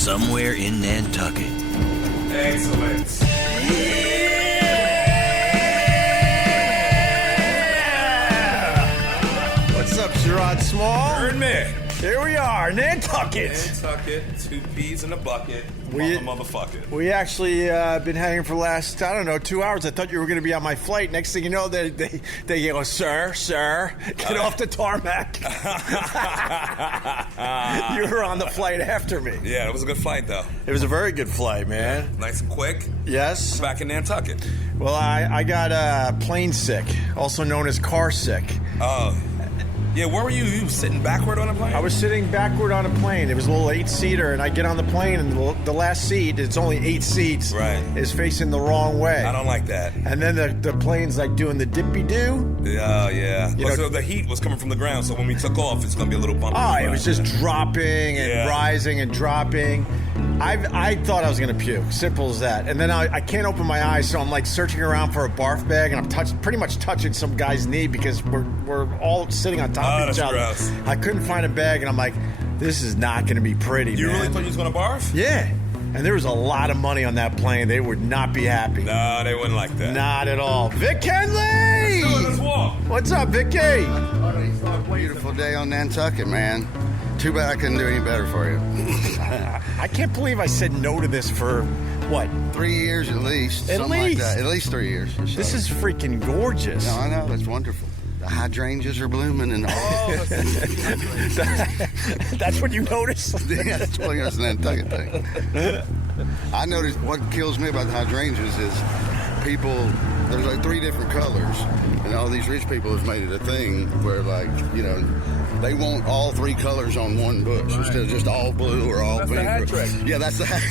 somewhere in Nantucket. Excellent. Yeah! What's up, Sherrod Small? Bird man. Here we are, Nantucket. Nantucket, 2 peas in a bucket. Motherfucker. We actually been hanging for the last, 2 hours. I thought you were going to be on my flight. Next thing you know, they go, sir, get off the tarmac. You were on the flight after me. Yeah, it was a good flight, though. It was a very good flight, man. Yeah, nice and quick. Yes. Back in Nantucket. Well, I got plane sick, also known as car sick. Oh. Yeah, where were you? You sitting backward on a plane? I was sitting backward on a plane. It was a little 8-seater, and I get on the plane, and the last seat, it's only 8 seats, right, is facing the wrong way. I don't like that. And then the plane's like doing the dippy-doo. Oh, yeah. So the heat was coming from the ground, so when we took off, it's going to be a little bumpy. Oh, it was just dropping and rising and dropping. I thought I was going to puke. Simple as that. And then I can't open my eyes, so I'm like searching around for a barf bag, and I'm pretty much touching some guy's knee because we're all sitting on top of each other. Gross. I couldn't find a bag, and I'm like, this is not going to be pretty, You man. really thought you was going to barf? Yeah. And there was a lot of money on that plane. They would not be happy. No, they wouldn't like that. Not at all. Vic Henley! Let's walk. What's up, Vicky? Beautiful day on Nantucket, man. Too bad I couldn't do any better for you. I can't believe I said no to this for, what? 3 years at least. At least? Like that. At least 3 years. So. This is freaking gorgeous. No, I know. It's wonderful. The hydrangeas are blooming and all. That's what you noticed? Yeah, that's what it's a Nantucket thing. I noticed what kills me about the hydrangeas is people, there's like 3 different colors, and all these rich people have made it a thing where, like, they want all 3 colors on one bush instead of just all blue or all pink. That's the hat trick. Yeah, that's the hat.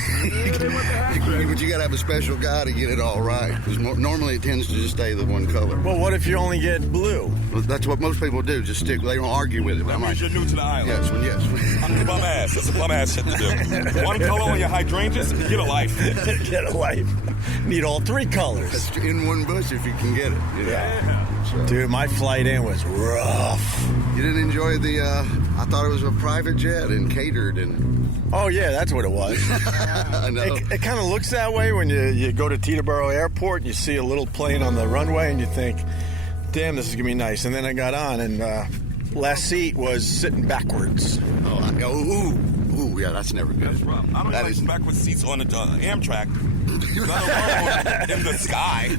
But you got to have a special guy to get it all right, because normally it tends to just stay the one color. Well, what if you only get blue? Well, that's what most people do. Just stick. They don't argue with it. That means you're new to the island. Yes. I'm a bum ass. That's a bum ass shit to do. One color on your hydrangeas, get a life. Get a life. Need all 3 colors. That's in one bush if you can get it. Yeah. So. Dude, my flight in was rough. You didn't enjoy I thought it was a private jet and catered and... Oh, yeah, that's what it was. I know. It kind of looks that way when you go to Teterboro Airport and you see a little plane on the runway and you think, damn, this is going to be nice. And then I got on and last seat was sitting backwards. Ooh, yeah, that's never good. That's rough. I don't like backward seats on the Amtrak. In the sky.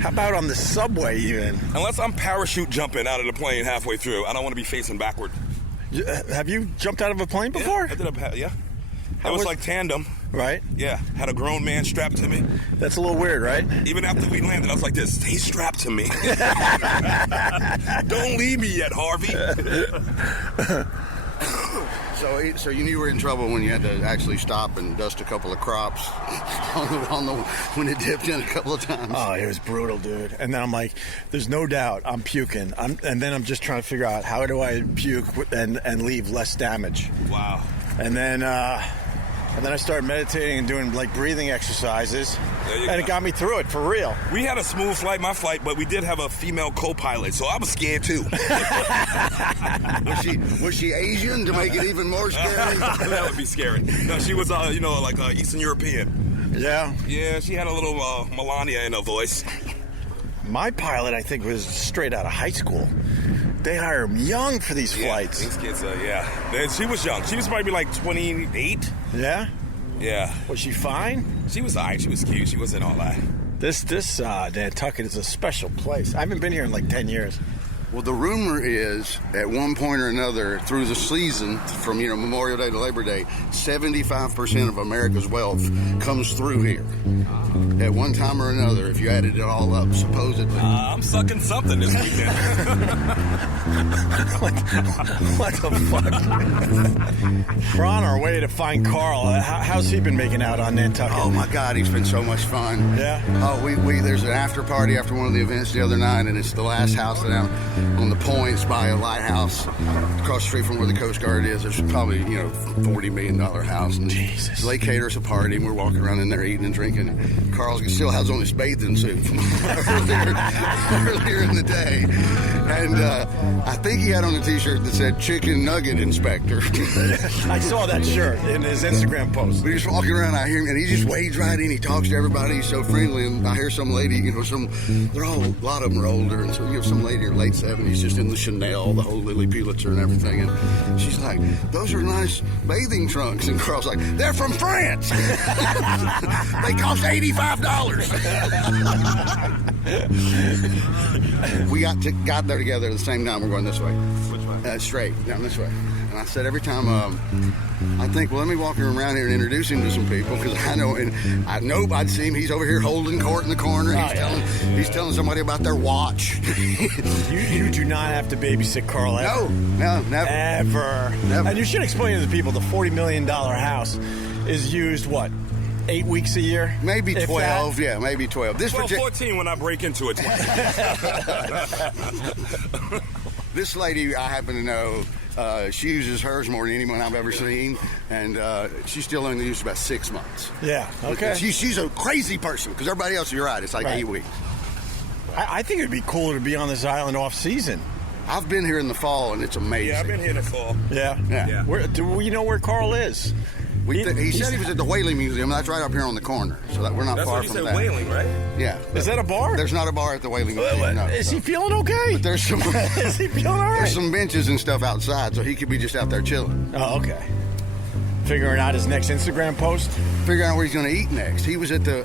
How about on the subway even? Unless I'm parachute jumping out of the plane halfway through, I don't want to be facing backward. Have you jumped out of a plane before? Yeah, I did it was like tandem. Right? Yeah, had a grown man strapped to me. That's a little weird, right? Even after we landed, I was like this, stay strapped to me. Don't leave me yet, Harvey. So you knew you were in trouble when you had to actually stop and dust a couple of crops when it dipped in a couple of times. Oh, it was brutal, dude. And then I'm like, there's no doubt I'm puking. And then I'm just trying to figure out how do I puke and leave less damage. Wow. And then I started meditating and doing like breathing exercises, and it got me through it for real. We had a smooth flight, my flight, but we did have a female co-pilot, so I was scared too. Was she Asian to make it even more scary? That would be scary. No, she was, like Eastern European. Yeah. Yeah, she had a little Melania in her voice. My pilot, I think, was straight out of high school. They hire them young for these flights. These kids, she was young. She was probably like 28. Yeah? Yeah. Was she fine? She was all right. She was cute. She wasn't all that. This Nantucket is a special place. I haven't been here in like 10 years. Well, the rumor is, at one point or another, through the season, from Memorial Day to Labor Day, 75% of America's wealth comes through here. At one time or another, if you added it all up, supposedly. I'm sucking something this weekend. What the fuck? We're on our way to find Carl. How's he been making out on Nantucket? Oh my God, he's been so much fun. Yeah? Oh, there's an after party after one of the events the other night, and it's the last house that on the points by a lighthouse across the street from where the Coast Guard is. There's probably, $40 million house. And Jesus. They cater us a party, and we're walking around in there eating and drinking. Carl still has on his bathing suit from earlier in the day. And I think he had on a T-shirt that said Chicken Nugget Inspector. I saw that shirt in his Instagram post. We're just walking around, I hear him, and he just wades right in. He talks to everybody. He's so friendly. And I hear some lady, a lot of them are older. And so some lady in her late 70s just in the Chanel, the whole Lily Pulitzer and everything. And she's like, those are nice bathing trunks. And Carl's like, they're from France. They cost $85. We got there together at the same time. We're going this way. Which way? Straight, down this way. And I said every time, I think, well, let me walk him around here and introduce him to some people, because I know I'd see him. He's over here holding court in the corner. He's telling somebody about their watch. You do not have to babysit Carl ever. No, never. Ever. And you should explain to the people the $40 million house is used, 8 weeks a year? Maybe 12, yeah, maybe 12. 14 when I break into it. This lady I happen to know, she uses hers more than anyone I've ever seen, and she's still only used about 6 months. Yeah, okay. She's a crazy person, because everybody else, you're right, it's like 8 weeks. I think it'd be cooler to be on this island off season. I've been here in the fall, and it's amazing. Yeah, I've been here in the fall. Yeah. Do we know where Carl is? He said he was at the Whaling Museum. That's right up here on the corner, so that we're not far from that. That's what you said, Whaling, right? Yeah. Is that a bar? There's not a bar at the Whaling Museum. No. Is he feeling okay? But there's some. Is he feeling all right? There's some benches and stuff outside, so he could be just out there chilling. Oh, okay. Figuring out his next Instagram post. Figuring out where he's going to eat next. He was at the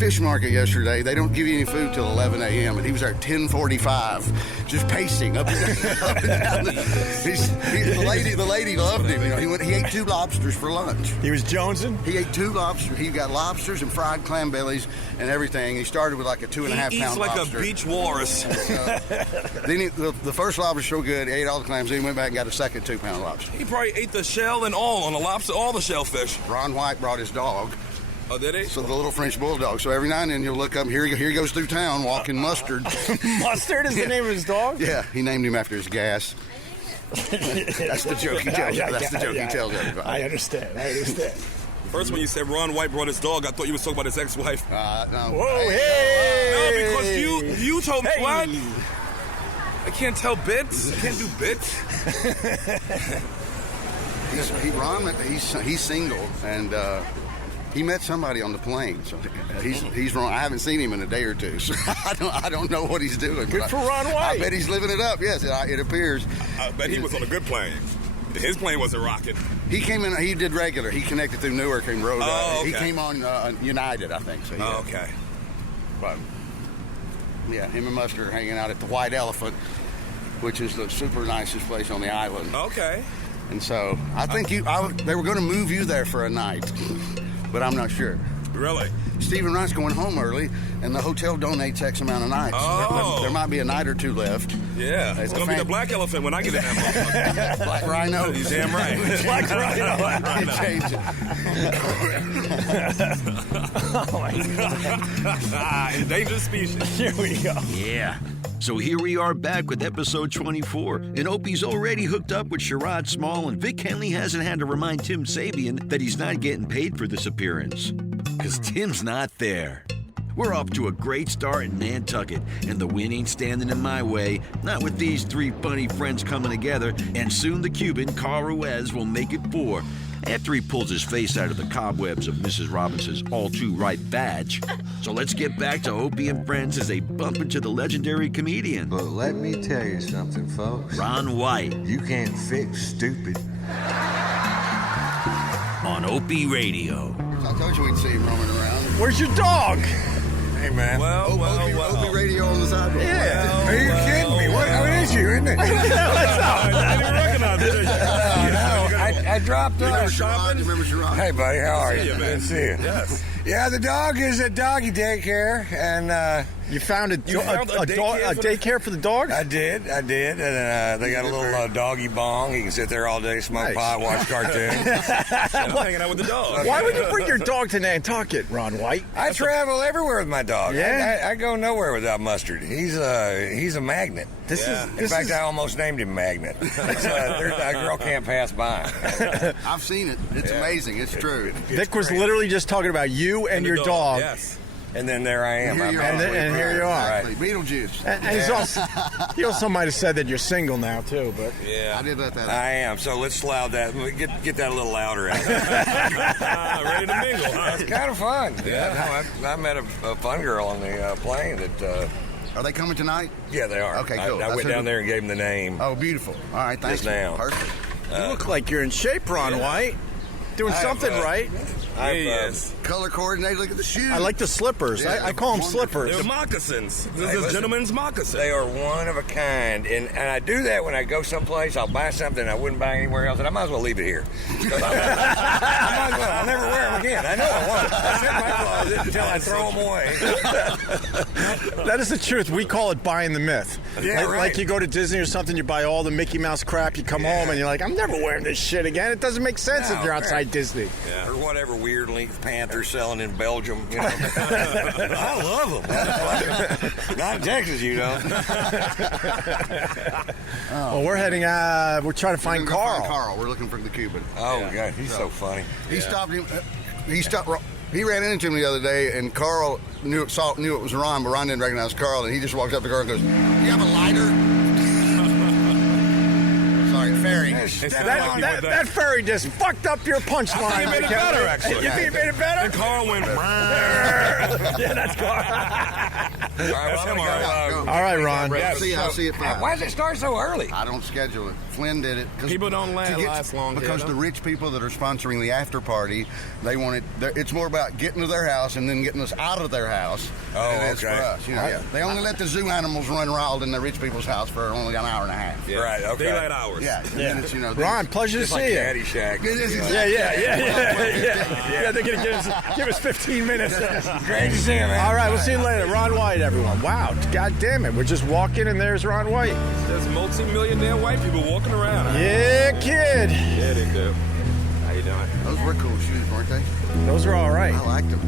fish market yesterday. They don't give you any food till 11 a.m. and he was there at 10:45, just pacing up and down. The lady loved him. He ate 2 lobsters for lunch. He was jonesing. He ate 2 lobsters. He got lobsters and fried clam bellies and everything. He started with like a 2.5 pound He eats like lobster. a beach walrus. Then the first lobster was so good, he ate all the clams. Then he went back and got a second 2-pound lobster. He probably ate the shell and all on the lobster, all the shellfish. Ron White brought his dog. Oh, did he? So the little French bulldog. So every now and then you'll look up, here he goes through town walking Mustard. Mustard is the name of his dog? Yeah, he named him after his gas. That's the joke he tells. That's the joke he tells everybody. I understand. First, when you said Ron White brought his dog, I thought you were talking about his ex-wife. No. Whoa, hey! No, because you told me what? I can't tell bits. I can't do bits. He's single, and he met somebody on the plane. So he's wrong. I haven't seen him in a day or two, so I don't know what he's doing. Good for Ron White. I bet he's living it up. Yes, it appears. I bet he was on a good plane. His plane wasn't rocking. He came in. He did regular. He connected through Newark and rode. Oh, okay. He came on United, I think. So okay. But yeah, him and Mustard are hanging out at the White Elephant, which is the super nicest place on the island. Okay. And so I think they were going to move you there for a night, but I'm not sure. Really? Stephen Wright's going home early, and the hotel donates X amount of nights. Oh. So there might be a night or 2 left. Yeah. It's going to be the black elephant when I get in that motherfucker. Black rhino. You're damn right. Black rhino. You change it. Oh, my God. Endangered species. Here we go. Yeah. So here we are back with episode 24, and Opie's already hooked up with Sherrod Small, and Vic Henley hasn't had to remind Tim Sabian that he's not getting paid for this appearance. Because Tim's not there. We're off to a great start in Nantucket, and the wind ain't standing in my way, not with these 3 funny friends coming together, and soon the Cuban, Carl Ruiz, will make it 4. After he pulls his face out of the cobwebs of Mrs. Robinson's all-too-right badge. So let's get back to Opie and Friends as they bump into the legendary comedian. But let me tell you something, folks. Ron White. You can't fix stupid. On OpieRadio. I told you we'd see him roaming around. Where's your dog? Hey, man. OpieRadio on the sidewalk. Yeah. Are you kidding me? What? I mean, it's you, isn't it? I didn't recognize it. I dropped off. Remember Sherrod? Hey, buddy, how are you? See you, man. Good to see you. Yes. Yeah, the dog is at doggy daycare, and You found a daycare for the dogs? I did. And they got a little doggy bong. You can sit there all day, smoke pot, watch cartoons. I'm hanging out with the dog. Why would you bring your dog to Nantucket, Ron White? I travel everywhere with my dog. Yeah? I go nowhere without Mustard. He's a magnet. In fact, I almost named him Magnet. A girl can't pass by. I've seen it. It's amazing. It's true. Vic was literally just talking about you and your dog. Yes. And then there I am. And here you are. Right. Beetlejuice. And he also might have said that you're single now, too. But Yeah. I did let that out. I am. So let's loud that. Get that a little louder. Ready to mingle, huh? It's kind of fun. Yeah. No, I met a fun girl on the plane that. Are they coming tonight? Yeah, they are. Okay, cool. I went down there and gave them the name. Oh, beautiful. All right, thanks. Just now. Perfect. you look like you're in shape, Ron White. Doing something right. Yes. Color coordinated. Look at the shoes. I like the slippers. Yeah, I call them wonderful. slippers. They're moccasins. This Hey, is listen, gentleman's moccasins. They are one of a kind, and I do that when I go someplace. I'll buy something I wouldn't buy anywhere else, and I might as well leave it here. 'Cause I might as well. I'll never wear them again. I know I won't. I sit in my closet until I throw them away. That is the truth. We call it buying the myth. Yeah, like, right. like you go to Disney or something, you buy all the Mickey Mouse crap, you come home and you're like, I'm never wearing this shit again. It doesn't make sense if you're outside Disney. Yeah. Or whatever weird length pants they're selling in Belgium. You know? I love them. Not in Texas, you know. Well, we're heading, we're trying to find We're gonna Carl. find Carl. We're looking for the Cuban. Oh, God, he's so funny. He stopped him. He stopped. He ran into me the other day, and Carl knew it was Ron, but Ron didn't recognize Carl, and he just walked up to Carl and goes, "You have a lighter?" Sorry, ferry. That ferry just fucked up your punchline. I think it made it better, actually. You think it made it better? And Carl went. Yeah, that's Carl. All right, well, Go. All right, Ron. I'll see you at 5. why does it start so early? I don't schedule it. Flynn did it. People don't last long because here, the rich people that are sponsoring the after party, they want it. It's more about getting to their house and then getting us out of their house. Oh, than it is okay. For us, you know, They only let the zoo animals run wild in the rich people's house for only an hour and a half. Yeah. Right, okay. Daylight hours. Yeah. And then it's, Ron, pleasure to Just like see you. Caddyshack. It is exactly. Yeah, they're going to give us 15 minutes. Great to see you, man. All right, we'll see you later. Ron White, everyone. Wow, God damn it. We're just walking and there's Ron White. There's multi-millionaire white people walking around. Yeah, kid. Yeah, they do. How you doing? Those were cool shoes, weren't they? Those were all right. I liked them.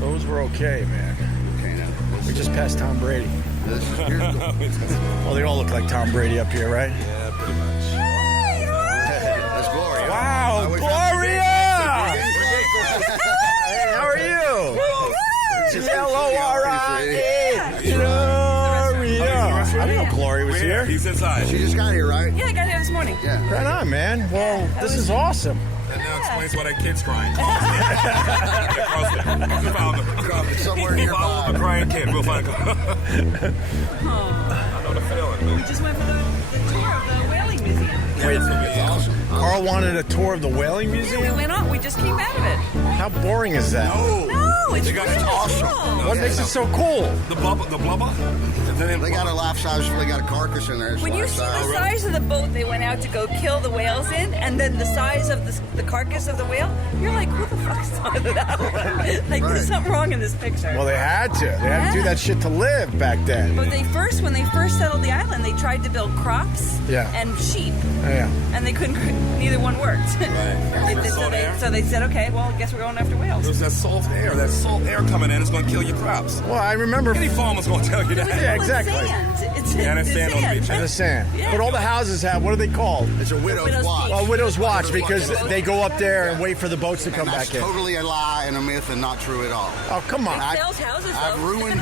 Those were okay, man. Okay, now. We just passed Tom Brady. Here's the, Well, they all look like Tom Brady up here, right? Yeah, pretty much. that's Gloria. Wow, Gloria! Hey, how are you? Gloria. Gloria. I didn't know Gloria was here. He's inside. She just got here, right? Yeah, I got here this morning. Yeah. Right on, man. Well, this is awesome. That now explains why that kid's crying. Somewhere Follow nearby. the crying kid. We'll find him. I know the feeling. We just went for the tour of the whaling museum. Carl wanted a tour of the whaling Yeah, we museum? went on. We just came out of it. How boring is that? No, it's They got really awesome. cool. What makes it so cool? The blubber? They got a life-size. They got a carcass in there. It's When you see life-size. the size of the boat they went out to go kill the whales in, and then the size of the carcass of the whale, you're like, who the fuck started that one? Like, there's something wrong in this picture. Well, they had to. They had to do that shit to live back then. But when they first settled the island, they tried to build crops Yeah. and sheep, Yeah. and they couldn't. Neither one worked. Right. So they said, okay, well, I guess we're going after whales. There's that salt air. That salt air coming in is going to kill your crops. Well, I remember. Any farmer's going to tell you that. Yeah, exactly. It's Yeah, that's sand on the beach. In the sand. Yeah. But all the houses have, what are they called? It's a widow's Widow's watch. peak. Well, Widow's Watch, because they go up there and wait for the boats to come That's back in. totally a lie and a myth and not true at all. Oh, come on. Sells houses, I've though. ruined.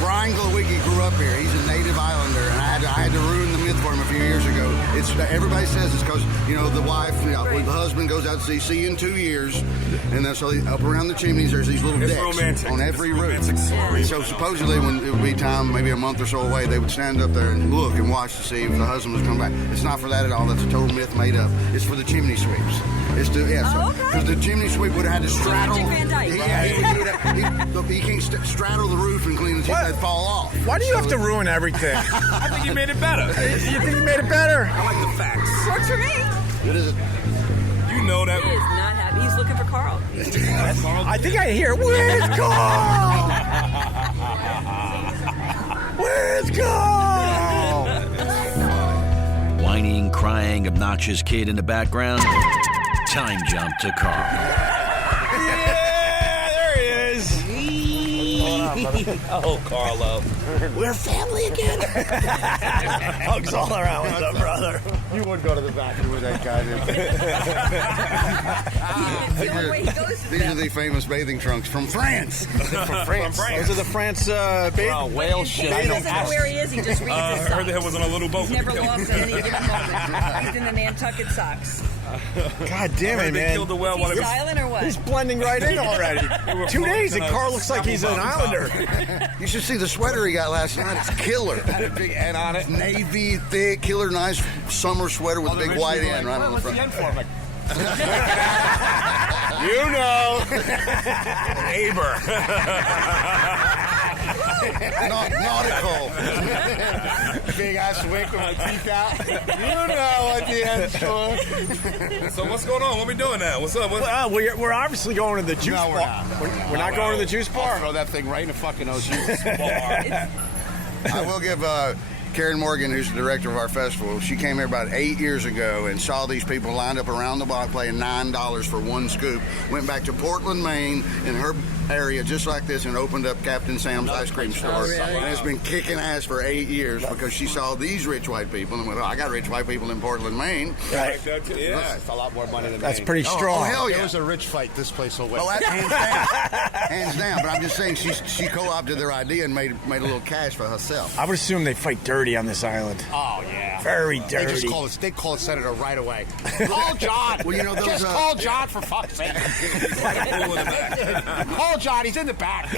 Brian Glowicki grew up here. He's a native islander, and I had to ruin the myth for him a few years ago. It's everybody says it's because the wife, the husband goes out to sea. See you in 2 years, and then so up around the chimneys there's these little It's decks romantic. on every It's roof. romantic story. So supposedly when it would be time, maybe a month or so away, they would stand up there and look and watch to see if the husband was coming back. It's not for that at all. That's a total myth made up. It's for the chimney sweeps. It's to because the chimney sweep would have had to straddle. Dick Van Dyke. He can't straddle the roof and clean it. They'd fall off. Why do you have to ruin everything? I think you made it better. You think you made it better? I like the facts. Works for me. It is. You know that. He is not happy. He's looking for Carl. I think I hear, where's Carl? Where's Carl? Whining, crying, obnoxious kid in the background. Time jump to Carl. Yeah, there he is. Oh, Carlo. We're family again. Hugs all around. What's up, brother? You wouldn't go to the bathroom with that guy, The only way he goes to These are them. the famous bathing trunks from France. From France. Those are the France bathing whale shit. He doesn't know where he is. He just reads his I socks. heard that he was on a little boat. He's never lost at any given moment. He's in the Nantucket socks. God damn it, They man. killed the whale Is while he he was... silent or what? He's blending right in already. 2 days and Carl looks like he's an Islander. You should see the sweater he got last night. It's killer. Had a big N on it. Navy, thick, killer, nice summer sweater with a big white N right on the What's the front. N for? Like, You know. Neighbor. Nautical. big ass wick with my teeth out. You know what the N's for. So what's going on? What we doing now? What's up? Well, we're obviously going to the juice No, we're bar. not. We're not going to the juice bar. Throw that thing right in the fucking ocean. I will give Karen Morgan, who's the director of our festival, she came here about 8 years ago and saw these people lined up around the block paying $9 for one scoop. Went back to Portland, Maine, in her area just like this, and opened up Captain Sam's ice cream store. And it's been kicking ass for 8 years because she saw these rich white people and went, oh, I got rich white people in Portland, Maine. Right. Yeah. It's a lot more money than That's Maine. pretty strong. Oh, hell If it yeah. was a rich fight, this place will win. Well, that, hands down. Hands down. But I'm just saying she co-opted their idea and made a little cash for herself. I would assume they fight dirty on this island. Oh, yeah. Very They dirty. just call it. They call it Senator right away. Call John. Well, you know, those, just call John for fuck's sake. Call John. He's in the back.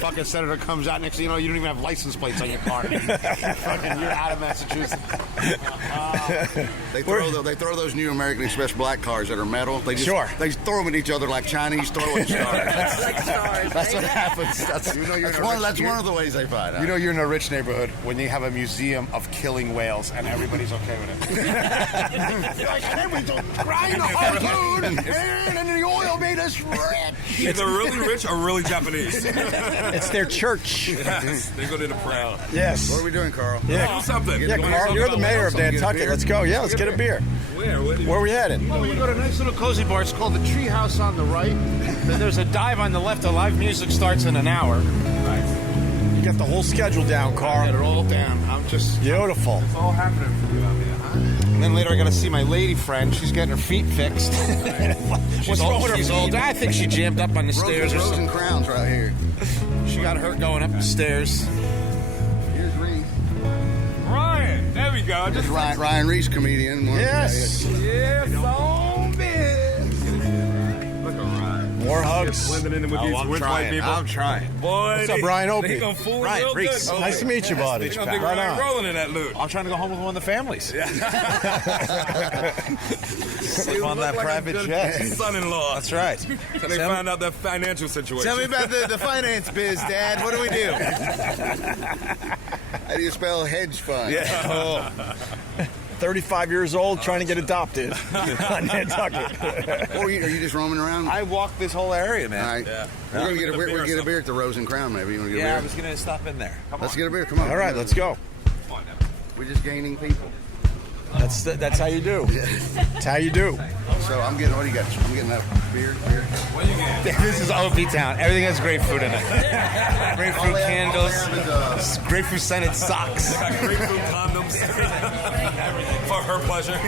Fucking Senator comes out. Next thing you know, you don't even have license plates on your car. Fucking, you're out of Massachusetts. They throw those new American Express black cars that are metal. They just, Sure. They throw them at each other like Chinese throwing stars. Like stars. That's what right? happens. That's, you know you're in a rich, That's one of the ways they fight. You know you're in a rich neighborhood when they have a museum of killing whales and everybody's okay with it. You're like, everybody's crying the harpoon and the oil made us rich. Either really rich or really Japanese. It's their church. Yes. They go to the prayer. Yes. What are we doing, Carl? Yeah. Do something. Yeah, Carl, you're the mayor of Nantucket. Let's go. Yeah, let's get a beer. Where Where are we headed? Well, you go to a nice little cozy bar. It's called the Tree House on the right. Then there's a dive on the left. The live music starts in an hour. You got the whole schedule down, Get Carl. it all down. I'm just... Beautiful. It's all happening for you out there, huh? And then later I got to see my lady friend. She's getting her feet fixed. What's wrong with her She's feet? old. I think she jammed up on the stairs or Rose something. and Crowns right here. She got hurt going up the stairs. Here's Reese. Ryan. There we go. This is Ryan Reese, comedian. Yes. Yeah, zombies. Look at Ryan. More hugs. Blending in with these rich white people. I'm trying. Boy, What's up, Ryan Opie? They gonna fool Ryan real Reese. good. Nice to meet you, buddy. They gonna be Right Ryan on. rolling in that loot. I'm trying to go home with one of the families. Yeah. Live on that private jet. Son-in-law. That's right. So they find out that financial situation. Tell me about the finance biz, Dad. What do we do? How do you spell hedge fund? Yeah. 35 years old, trying to get adopted on Nantucket. Or are you just roaming around? I walked this whole area, man. All right. Yeah. We're going to get a beer. Beer We're or gonna get a something. beer at the Rose and Crown, maybe. You want to get Yeah, I a was beer? going to stop in there. Let's get a beer. Come on. All right, let's go. Come on now. We're just gaining people. That's how you do. That's how you do. So I'm getting, what do you got? I'm getting that beer. What you get? This is Opie Town. Everything has grapefruit in it. Grapefruit candles, grapefruit scented socks. They got grapefruit condoms. For her pleasure.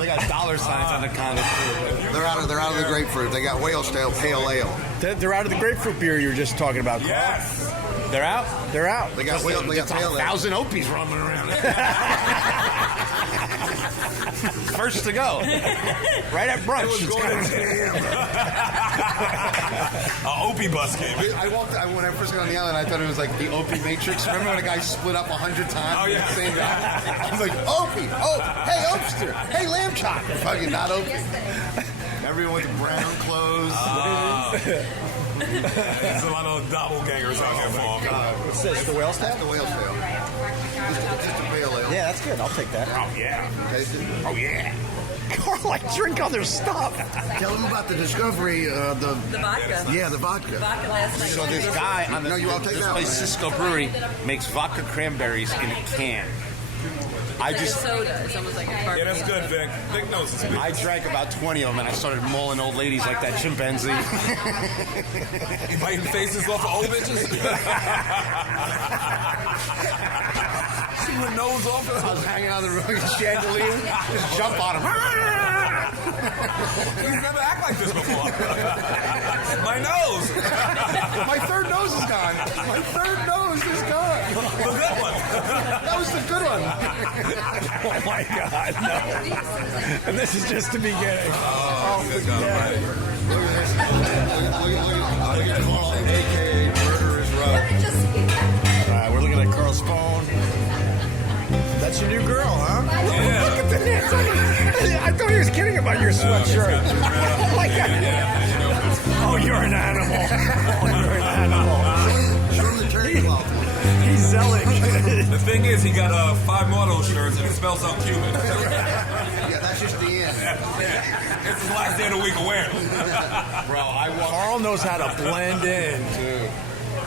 They got dollar signs on the condoms. They're out of the grapefruit. They got whale tail pale ale. They're out of the grapefruit beer you were just talking about. Carl. Yes. They're out? They're out. They got whale. They got pale ale. 1,000 Opies roaming around. First to go. Right at brunch. It was going to jam. Opie bus came. When I first got on the island, I thought it was like the Opie Matrix. Remember when a guy split up 100 times? Oh, yeah. The same guy. I was like, Opie! Oh, hey, Opester! Hey, lamb chop! Fucking not Opie. Everyone with the brown clothes. There's a lot of doppelgangers out here for him. What's this? The whale's That's the whale tail. Just a pale ale. Yeah, that's good. I'll take that. Oh, yeah. Taste it. Oh, yeah. Carl, I drink other stuff. Tell them about the discovery. The vodka. Yeah, the vodka. Vodka last night. So this guy on No, you all take this that place, one. Cisco Brewery, makes vodka cranberries in a can. I It's like just a soda. It's almost like a Yeah, carbonated that's good, soda. Vic. Vic knows his business. I drank about 20 of them, and I started mauling old ladies like that chimpanzee. You biting faces off of old bitches? See what nose off of I was hanging on the rugged chandelier, just jump on them. He's never act like this before. My nose. My third nose is gone. My third nose is gone. The good one. That was the good one. Oh my God, no. And this is just the beginning. Oh, good God almighty. Look at Carl, a.k.a. Murderous Rug. All right, we're looking at Carl's phone. That's your new girl, huh? Yeah. Look at the nips. I thought he was kidding about your sweatshirt. Oh my God. Oh, you're an animal. Oh, you're an animal. Show them the turkey cloth. He's zealot. The thing is, he got 5 more of those shirts and it spells out Cuban. Yeah, that's just the end. It's his last day of the week of wearing them. Bro, I walked. Carl knows how to blend in. Dude.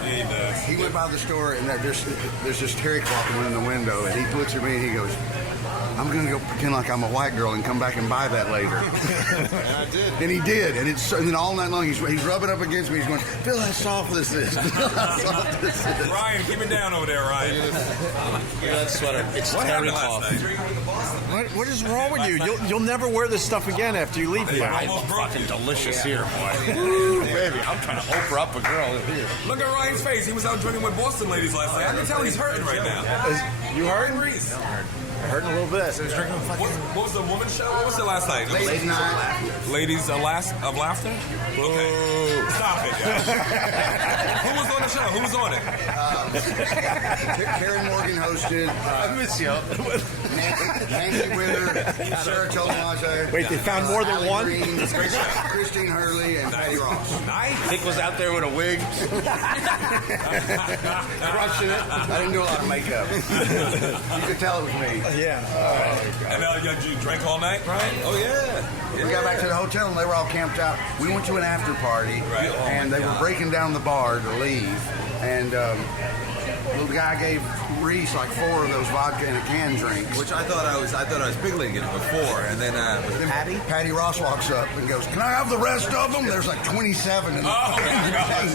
He does. He went by the store and there's this terry cloth in the window, and he looks at me and he goes, "I'm going to go pretend like I'm a white girl and come back and buy that later." And I did. And he did, and then all night long he's rubbing up against me. He's going, "Feel how soft this is. Feel how soft this is." Ryan, keep it down over there, Ryan. Look at that sweater. It's What terry happened cloth. last night? What is wrong with you? You'll never wear this stuff again after you leave here. I'm fucking delicious here, boy. Ooh, baby, I'm trying to Oprah up a girl here. Look at Ryan's face. He was out drinking with Boston ladies last night. I can tell he's hurting right now. You hurting? Reese. Hurting a little bit. What was the woman's show? What was it last night? Ladies night. Ladies of Laughter? Okay. Stop it, guys. Who was on the show? Who was on it? Karen Morgan hosted. I miss you. Nancy Wither, Sarah Tolmage. Wait, they found more than one? Christine Hurley, and Patty Ross. Nice. Dick was out there with a wig. Crushing it. I didn't do a lot of makeup. You could tell it was me. Yeah. And you drank all night, Ryan? Oh, yeah. We got back to the hotel and they were all camped out. We went to an after party, and they were breaking down the bar to leave. And the guy gave Reese like 4 of those vodka in a can drinks. Which I thought I was big leaguing before, and then Patty Ross walks up and goes, "Can I have the rest of them?" There's like 27 in the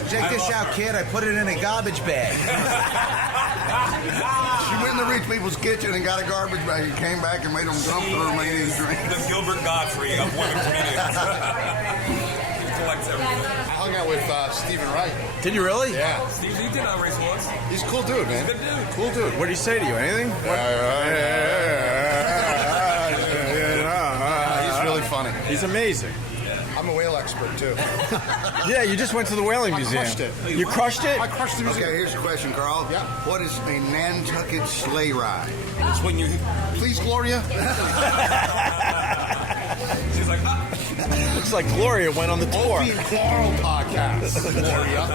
check this out, kid. I put it in a garbage bag. She went in the rich people's kitchen and got a garbage bag and came back and made them dump the remaining drinks. The Gilbert Godfrey of women comedians. He collects everything. I hung out with Stephen Wright. Did you really? Yeah. Steve, he did not race once. He's a cool dude, man. Good dude. Cool dude. What did he say to you? Anything? He's really funny. He's amazing. I'm a whale expert, too. Yeah, you just went to the Whaling Museum. crushed it. You crushed it? I crushed the museum. Okay, here's the question, Carl. Yeah. What is a Nantucket sleigh ride? It's when you... Please, Gloria. She's like, Looks like Gloria went on the tour. Opie and Carl podcast, Gloria.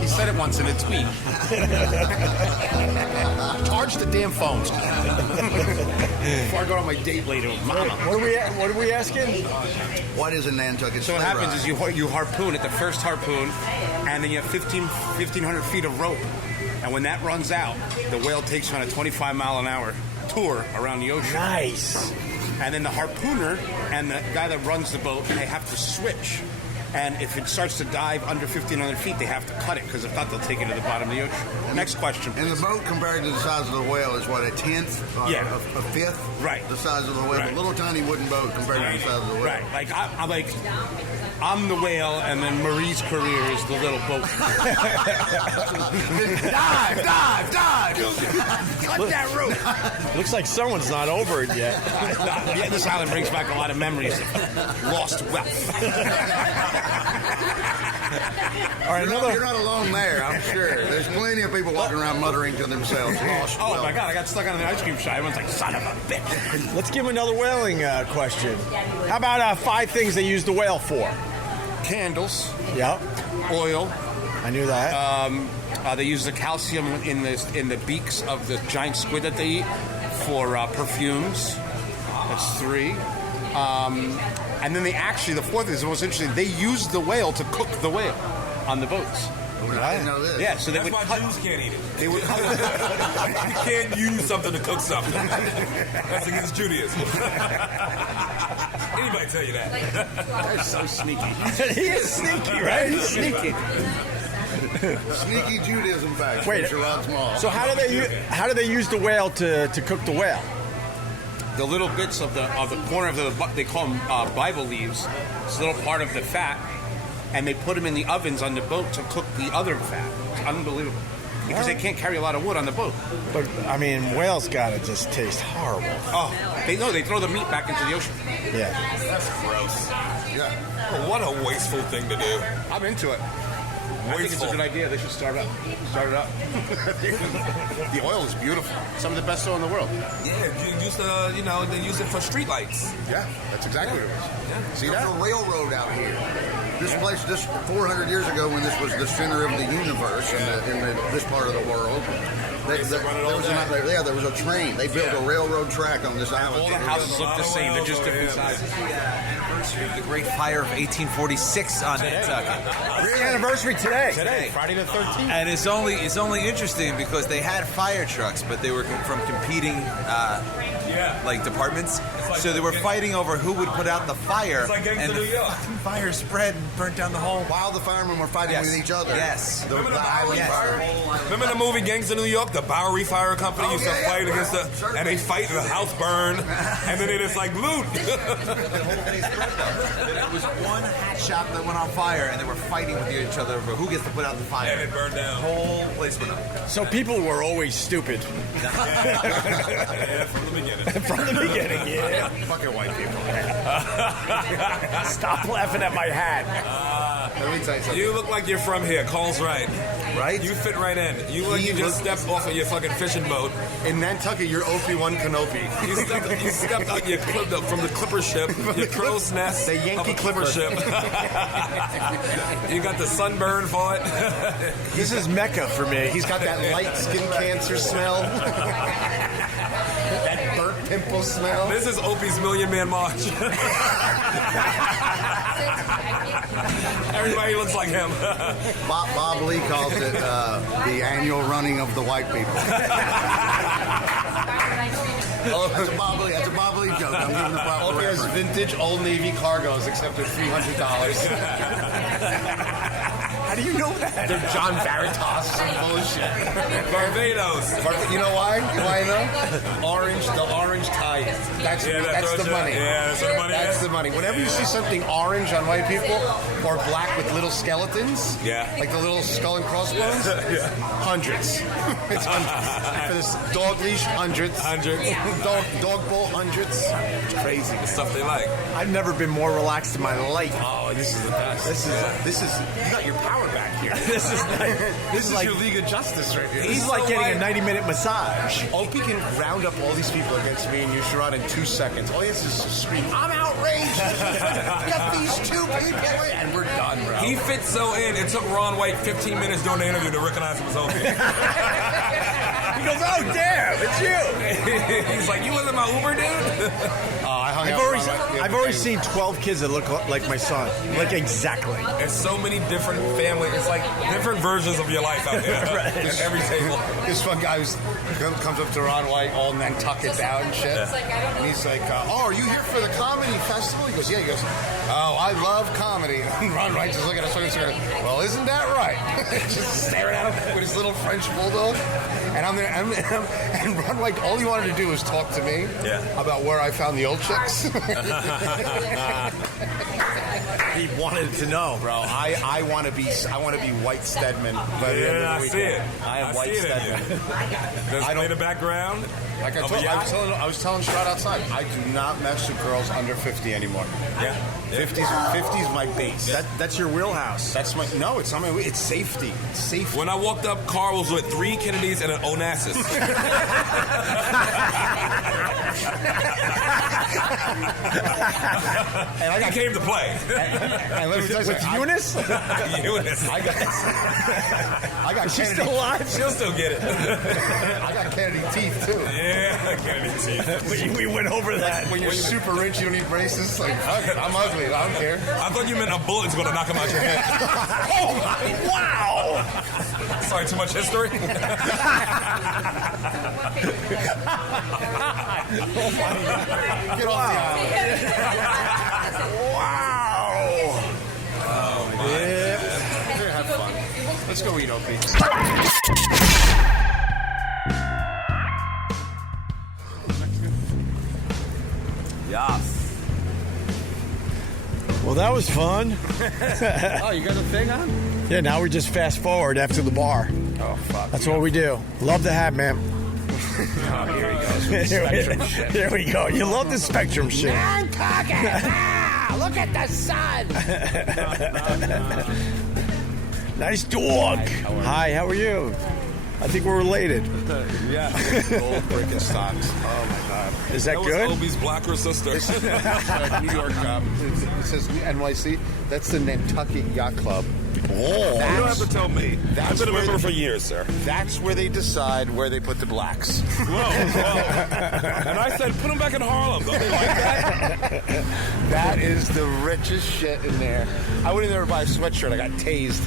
He said it once in a tweet. Charge the damn phones. Before I go on my date later with Mama. What are we asking? What is a Nantucket So sleigh what happens ride? is you harpoon at the first harpoon, and then you have 1,500 feet of rope. And when that runs out, the whale takes you on a 25-mile-an-hour tour around the ocean. Nice. And then the harpooner and the guy that runs the boat, they have to switch. And if it starts to dive under 1,500 feet, they have to cut it, because if not, they'll take it to the bottom of the ocean. Next question. And the boat compared to the size of the whale is what, a tenth? Yeah. A fifth? Right. The size of the whale. Right. A little tiny wooden boat compared to the size of the whale. Right. Like, I'm the whale, and then Marie's career is the little boat. Dive! Cut that rope. Looks like someone's not over it yet. Yeah, this island brings back a lot of memories of lost wealth. All right, You're not alone there, I'm sure. There's plenty of people walking around muttering to themselves, lost Oh wealth. my God, I got stuck on the ice cream shop. Everyone's like, son of a bitch. Let's give him another whaling question. How about 5 things they use the whale for? Candles, Yep, oil. I knew that. They use the calcium in the beaks of the giant squid that they eat for perfumes. That's 3. And then the fourth is the most interesting. They used the whale to cook the whale on the boats. I didn't know this. Yeah, so they That's would why cut. Jews can't eat it. They would cut. You can't use something to cook something. That's against Judaism. Anybody tell you that? That's so sneaky. He is sneaky, right? He's sneaky. Sneaky Judaism facts. Wait, from Sherrod Small. So how do they use the whale to cook the whale? The little bits of the corner of they call them Bible leaves. It's a little part of the fat, and they put them in the ovens on the boat to cook the other fat. It's unbelievable because they can't carry a lot of wood on the boat. But I mean, whales gotta just taste horrible. Oh, they throw the meat back into the ocean. Yeah. That's gross. Yeah. Oh, what a wasteful thing to do. I'm into it. I think it's a good idea. They should start it up. The oil is beautiful. Some of the best oil in the world. Yeah, you used to, they use it for street lights. Yeah, that's exactly what it was. Yeah. See, there's a railroad out here. This place, 400 years ago, when this was the center of the universe in this part of the world, there was a train. They built a railroad track on this island. All the houses look the same. They're just different sizes. Anniversary of the Great Fire of 1846 on Nantucket. Great anniversary today. Today, Friday the 13th. And it's only interesting because they had fire trucks, but they were from competing like departments. Like so they were fighting over who would put out the fire. It's like Gangs and of New the York. fucking fire spread and burnt down the whole. While the firemen were fighting with each other. Yes. The island fire. Remember the movie Gangs of New York? The Bowery Fire Company used to fight against and they fight and the house burned, and then they just like loot. It was one hat shop that went on fire, and they were fighting with each other over who gets to put out the fire. And it burned down. The whole place went up. So people were always stupid. Yeah, from the beginning. From the beginning, yeah. Fucking white people. Stop laughing at my hat. Let me tell you something. You look like you're from here. Cole's right. Right? You fit right in. You look like you just stepped off of your fucking fishing boat. In Nantucket, you're Opie one Canopy. You stepped out from the clipper ship, your crow's nest The Yankee of a clipper ship. You got the sunburn for it. This is Mecca for me. He's got that light skin cancer smell. That burnt pimple smell. This is Opie's Million Man March. Everybody looks like him. Bob Lee calls it the annual running of the white people. That's a Bob Lee joke. I'm giving the proper Opie has reference. vintage Old Navy cargos, except they're $300. How do you know that? They're John Veritas bullshit. Barbados. You know why? You want to know? The orange tie. That's the money. Yeah, that's what the money That's is. the money. Whenever you see something orange on white people, or black with little skeletons, like the little skull and crossbones, hundreds. It's hundreds. For this dog leash, hundreds. Dog bowl, hundreds. It's crazy. The stuff they like. I've never been more relaxed in my life. Oh, this is the best. This is you got your power back here. This is nice. This is like your League of Justice right here. he's like getting a 90-minute massage. Opie can round up all these people against me and you, Sherrod, in 2 seconds. All he has to do is scream, I'm outraged! Get these two people! And we're done, bro. He fits so in. It took Ron White 15 minutes during the interview to recognize him as Opie. He goes, oh, damn, it's you. He's like, you wasn't my Uber dude? I've already seen 12 kids that look like my son. Like, exactly. There's so many different families. It's like different versions of your life out there. Right. At every table. This one guy comes up to Ron White all Nantucket down and shit. And he's like, oh, are you here for the comedy festival? He goes, yeah. He goes, oh, I love comedy. And Ron White just looking at us and going, well, isn't that right? Just staring at him with his little French bulldog. And I'm there, and Ron White, all he wanted to do was talk to me about where I found the old chicks. He wanted to know, Bro, I want to be White Stedman. By the end of the I weekend. see it. I am White Stedman. Does it play the background? Like I was telling Sherrod outside, I do not mess with girls under 50 anymore. Yeah. 50's my base. That's your wheelhouse. It's not my. It's safety. It's safety. When I walked up, Carl was with 3 Kennedys and an Onassis. And I came to play. And let me tell you With something, Eunice? Eunice. I got She's Kennedy. still alive? She'll still get it. I got Kennedy teeth too. Yeah, Kennedy teeth. We went over that. When you're super rich, you don't need braces. Like, I'm ugly. I don't care. I thought you meant a bullet's going to knock him out your head. Oh, my, wow. Sorry, too much history? Get off the island. Wow. Oh, my Yeah. We're gonna have fun. Let's go eat, Opie. Yes. Well, that was fun. Oh, you got the thing on? Yeah, now we just fast forward after the bar. Oh, fuck. That's what we do. Love the hat, man. Oh, here he goes. Spectrum shit. Here we go. You love the Spectrum shit. Nantucket! Look at the sun! Nice dog. Hi, how are you? I think we're related. Yeah. Gold Birkenstocks. Oh, my God. Is that was good? Opie's blacker sister. New York, it says NYC. That's the Nantucket Yacht Club. Oh. You don't have to tell me. I've been a member for years, sir. That's where they decide where they put the blacks. Whoa. And I said, put them back in Harlem. Don't they like that? That is the richest shit in there. I went in there to buy a sweatshirt. I got tased.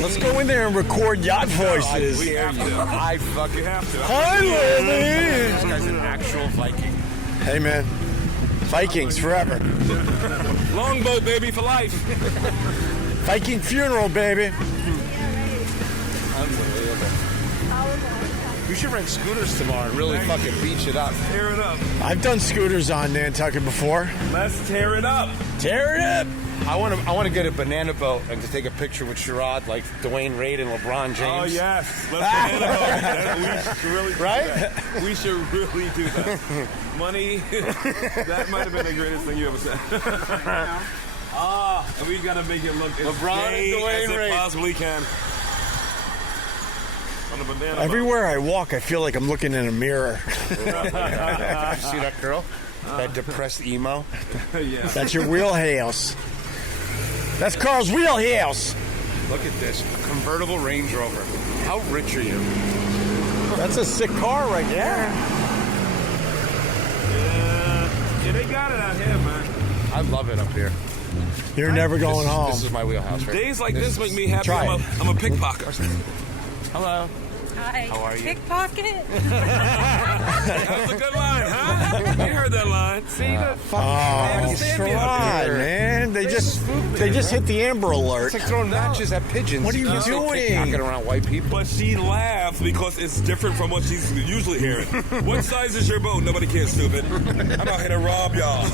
Let's go in there and record yacht voices. We have to. I fucking have to. Hi, This lady. guy's an actual Viking. Hey, man. Vikings forever. Longboat, baby, for life. Viking funeral, baby. Unbelievable. We should rent scooters tomorrow and really fucking beach it up. Tear it up. I've done scooters on Nantucket before. Let's tear it up. Tear it up. I want to get a banana boat and to take a picture with Sherrod, like Dwayne Wade and LeBron James. Oh, yes. Let's we should really do Right? that. We should really do that. Money, that might have been the greatest thing you ever said. And we got to make it look as LeBron and gay Dwayne as it Wade. possibly can. On a banana Everywhere I walk, I feel like I'm looking in a mirror. See that girl? That depressed emo? boat. Yeah. That's your wheelhouse. That's Carl's wheelhouse. Look at this. A convertible Range Rover. How rich are you? That's a sick car right there. Yeah, they got it out here, man. I love it up here. You're never going home. This is my wheelhouse, right? Days like this make me happy. Try I'm a pickpocket. Hello. Hi. How are you? Pickpocket. That was a good line, huh? You heard that line. See the Oh, try, man. They just hit the Amber Alert. It's like throwing matches at pigeons. What are you doing? Pickpocketing around white people. But she laughs because it's different from what she's usually hearing. What size is your boat? Nobody cares, stupid. I'm out here to rob y'all.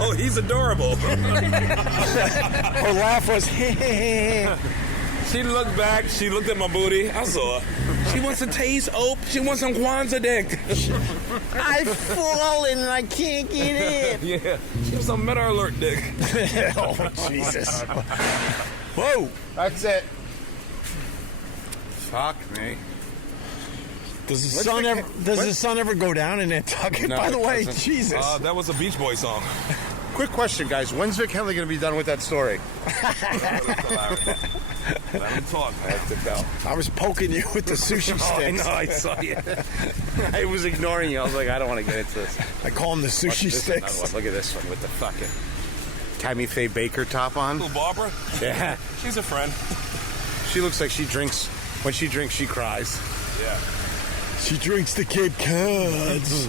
Oh, he's adorable. Her laugh was, She looked back. She looked at my booty. I saw her. She wants to taste Ope. She wants some Kwanzaa dick. I've fallen and I can't get in. Yeah. She was some Meta Alert dick. Oh, Jesus. Whoa. That's it. Fuck me. Does the sun ever go down in Nantucket? No, By the it way, doesn't. Jesus. That was a Beach Boy song. Quick question, guys. When's Vic Henley going to be done with that story? Let him talk. I have to go. I was poking you with the sushi Oh, I sticks. know. I saw you. I was ignoring you. I was like, I don't want to get into this. I call them the sushi This is another sticks. one. Look at this one with the fucking Tammy Faye Baker top on. Little Barbara. Yeah. She's a friend. She looks like she drinks. When she drinks, she cries. Yeah. She drinks the Cape Cods.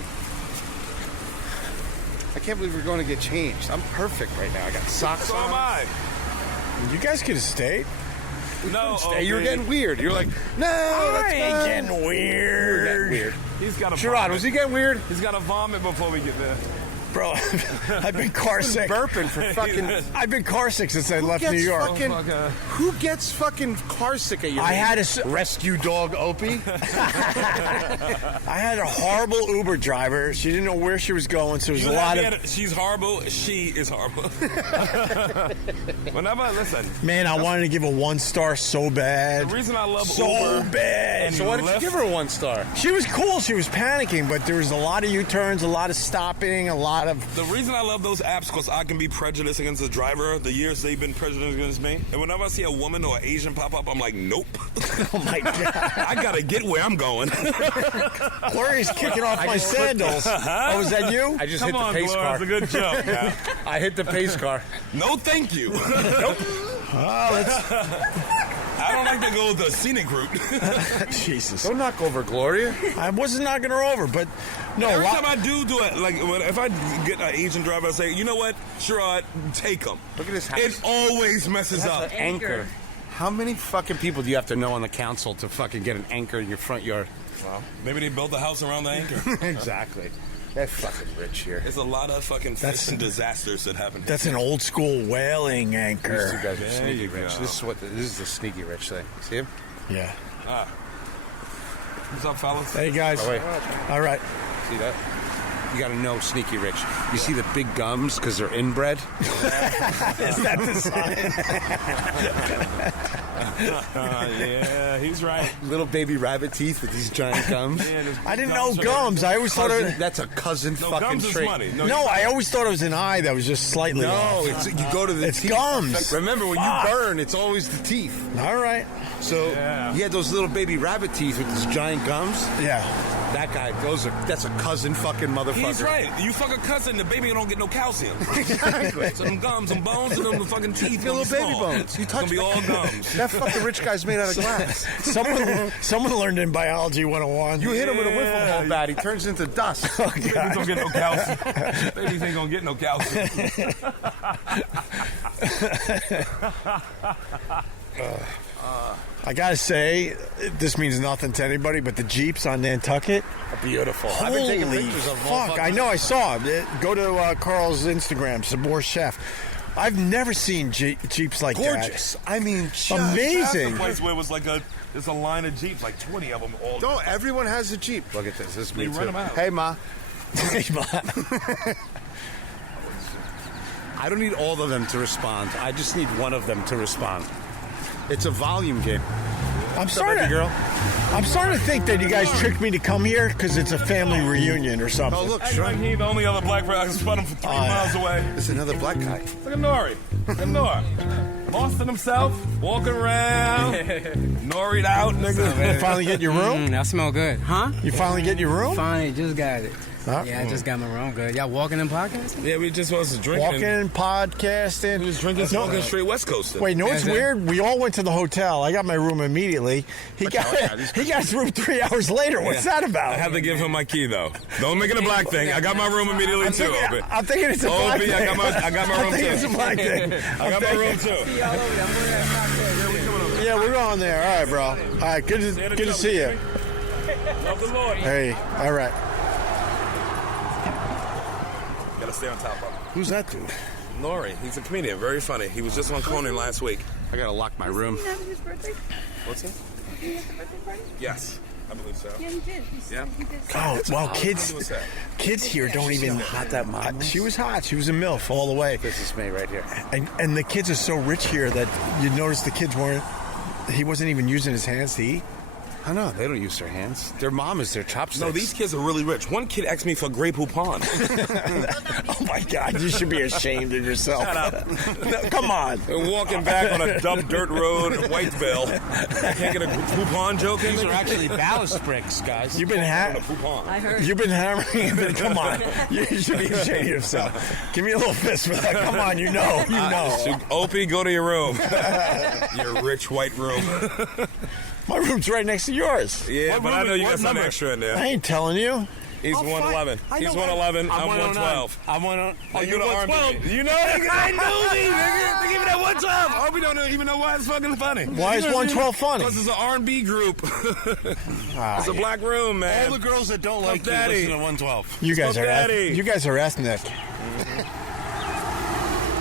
I can't believe we're going to get changed. I'm perfect right now. I got socks So on. am I. You guys could have stayed. No, Hey, you were Opie. getting weird. You're like, no, I that's ain't fine. getting You were weird. getting weird. He's got a Sherrod, vomit. was he getting weird? He's got to vomit before we get there. Bro, I've been car sick. Burping for fucking. I've been car sick since I left New York. Who gets fucking car sick at your I had a rescue dog, Opie. I had a horrible Uber driver. She didn't know where she was going, so there was a lot of. She's horrible. She is horrible. Whenever listen, man, I wanted to give a 1-star so bad. The reason I love so Uber bad. So why did you give her a 1-star? She was cool. She was panicking, but there was a lot of U-turns, a lot of stopping, a lot of. The reason I love those apps because I can be prejudiced against the driver. The years they've been prejudiced against me, and whenever I see a woman or an Asian pop up, I'm like, nope. Oh my god! I gotta get where I'm going. Gloria's kicking off my sandals. Oh, was that you? I just hit the pace car. That's a good joke. Yeah. I hit the pace car. No, thank you. Nope. I don't like to go the scenic route. Jesus. Don't knock over Gloria. I wasn't knocking her over, but no. Every time I do it, like if I get an Asian driver, I say, you know what, Sherrod, take them. Look at this house. It always messes up. An anchor. How many fucking people do you have to know on the council to fucking get an anchor in your front yard? Well, maybe they built the house around the anchor. Exactly. They're fucking rich here. There's a lot of fucking fishing disasters that happen. That's an old school whaling anchor. These two guys are sneaky rich. This is the sneaky rich thing. See him? Yeah. What's up, fellas? Hey guys. Oh, wait. All right. See that? You gotta know sneaky rich. You see the big gums because they're inbred? Is that the sign? Yeah, he's right. Little baby rabbit teeth with these giant gums. I didn't know gums. I always thought That's a cousin fucking gums trait. is money. No, I always thought it was an eye that was just slightly off. No, you go to the It's teeth. gums. Remember, when Fuck. you burn, it's always the teeth. All right. So he had those little baby rabbit teeth with these giant gums. Yeah. That guy, that's a cousin fucking motherfucker. He's right. You fuck a cousin, the baby don't get no calcium. Exactly. So them gums, them bones, and them fucking teeth. Little gonna be baby small. bones. You It's touch gonna be all gums. That fucking rich guy's made out of glass. Someone learned in biology 101. You hit him with a wiffle ball bat, he turns into dust. Oh, Babies God. don't get no calcium. Babies ain't gonna get no calcium. I gotta say, this means nothing to anybody, but the Jeeps on Nantucket, Beautiful. I've been taking holy pictures of fuck! I know, I saw it. Go to Carl's Instagram, Sabor Chef. I've never seen Jeeps like Gorgeous. I mean, just Amazing. The place where it was like there's a line of Jeeps, like 20 of them all. No, everyone has a Jeep. Look at this. This is me They too. run 'em out. Hey, Ma. that. I don't need all of them to respond. I just need one of them to respond. It's a volume game. I'm starting to think that you guys tricked me to come here because it's a family reunion or something. Oh, look, Like sure. he, the only other black person, I can spot him from 3 miles away. There's another black guy. Look at Nori. Look at Nori. Lost in himself, walking around, Nori'd out, nigga. You finally get your room? That smell good. Huh? You finally get your room? Finally, just got it. Huh? Yeah, I just got my room good. Y'all walking and podcasting? Yeah, we just was drinking. Walking, podcasting. We was drinking, smoking straight West Coast. Wait, no, it's That's it. weird. We all went to the hotel. I got my room immediately. He got his room 3 hours later. What's that about? I have to give him my key though. Don't make it a black thing. I got my room immediately too. Opie. I'm thinking it's a black Opie, thing. I got my room I'm thinking too. it's a black thing. I got my room too. Yeah, we're going there. All right, bro. All right, good to see you. Love the Lord. Hey, all right. Gotta stay on top of him. Who's that dude? Nori, he's a comedian, very funny. He was just on Conan last week. I gotta lock my room. Did he have his birthday? What's that? Did he have the birthday party? Yes, I believe so. Yeah, he did. He said he did. Oh, well, He kids was that. here don't even. hot that mom was? She was hot. She was a MILF all the way. This is me right here. And the kids are so rich here that you notice the kids weren't. He wasn't even using his hands to eat. I know, they don't use their hands. Their mom is their chopsticks. No, these kids are really rich. One kid asked me for Grey Poupon. Oh my God, you should be ashamed of yourself. Shut up. No, come on. And walking back on a dumb dirt road in Whiteville. I can't get a Poupon joke in These there? are actually ballast bricks, guys. You've been Poupon. I heard. You've been hammering him. Come on. You should be ashamed of yourself. Give me a little fist for that. Come on, you know. Opie, go to your room. Your rich white room. My room's right next to yours. Yeah, but I know you got something number? extra in there. I ain't telling you. He's 111. He's 111. I'm 112. I'm 1. Oh, You're 112. You know, nigga, I knew me, nigga. They give me that 112. I hope you don't even know why it's fucking funny. Why is 112 funny? Because it's an R&B group. It's a black room, man. All the girls that don't like you Daddy. listen to 112. You guys are Daddy. you guys are ethnic.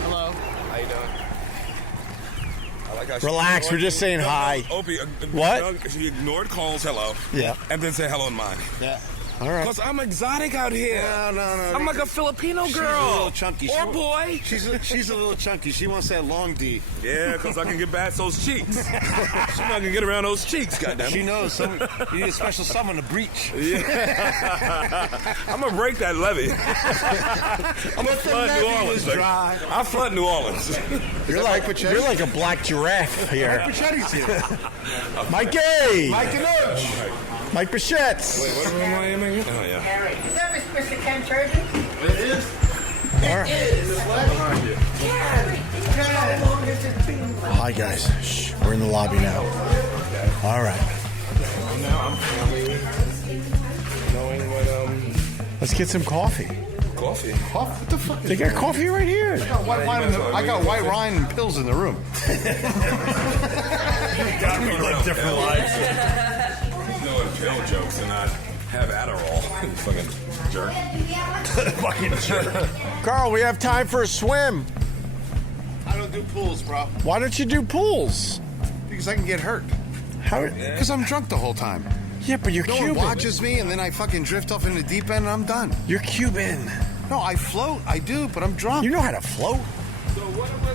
Hello. How you doing? I like how she Relax, ignored we're just you. saying hi. Opie, What? She ignored Cole's hello. Yeah. And then said hello in mine. Yeah. All right. Because I'm exotic out here. No. I'm like a Filipino girl. She's a little chunky. Or boy. She's a little chunky. She wants that long D. Yeah, because I can get past those cheeks. She's not going to get around those cheeks, goddammit. She knows you need a special someone to breach. Yeah. I'm going to break that levee. I'm going to flood New Orleans. I'll flood New Orleans. You're like a black giraffe here. Pachetti's here. Mikey! Mike and Oach. Mike Bichette's. Wait, what am I aiming? Oh, yeah. Is that Mr. Ken Turgeon? It is. All right. How long has it been? Hi, guys. Shh, we're in the lobby now. All right. Now I'm finally knowing what, Let's get some coffee. coffee. What the fuck? They got coffee right here. I got white wine and pills in the room. We live different lives. No pill jokes and not have Adderall. You fucking jerk. Fucking jerk. Carl, we have time for a swim. I don't do pools, bro. Why don't you do pools? Because I can get hurt. How? Because I'm drunk the whole time. Yeah, but you're No Cuban. one watches me, and then I fucking drift off in the deep end, and I'm done. You're Cuban. No, I float. I do, but I'm drunk. You know how to float. So what are we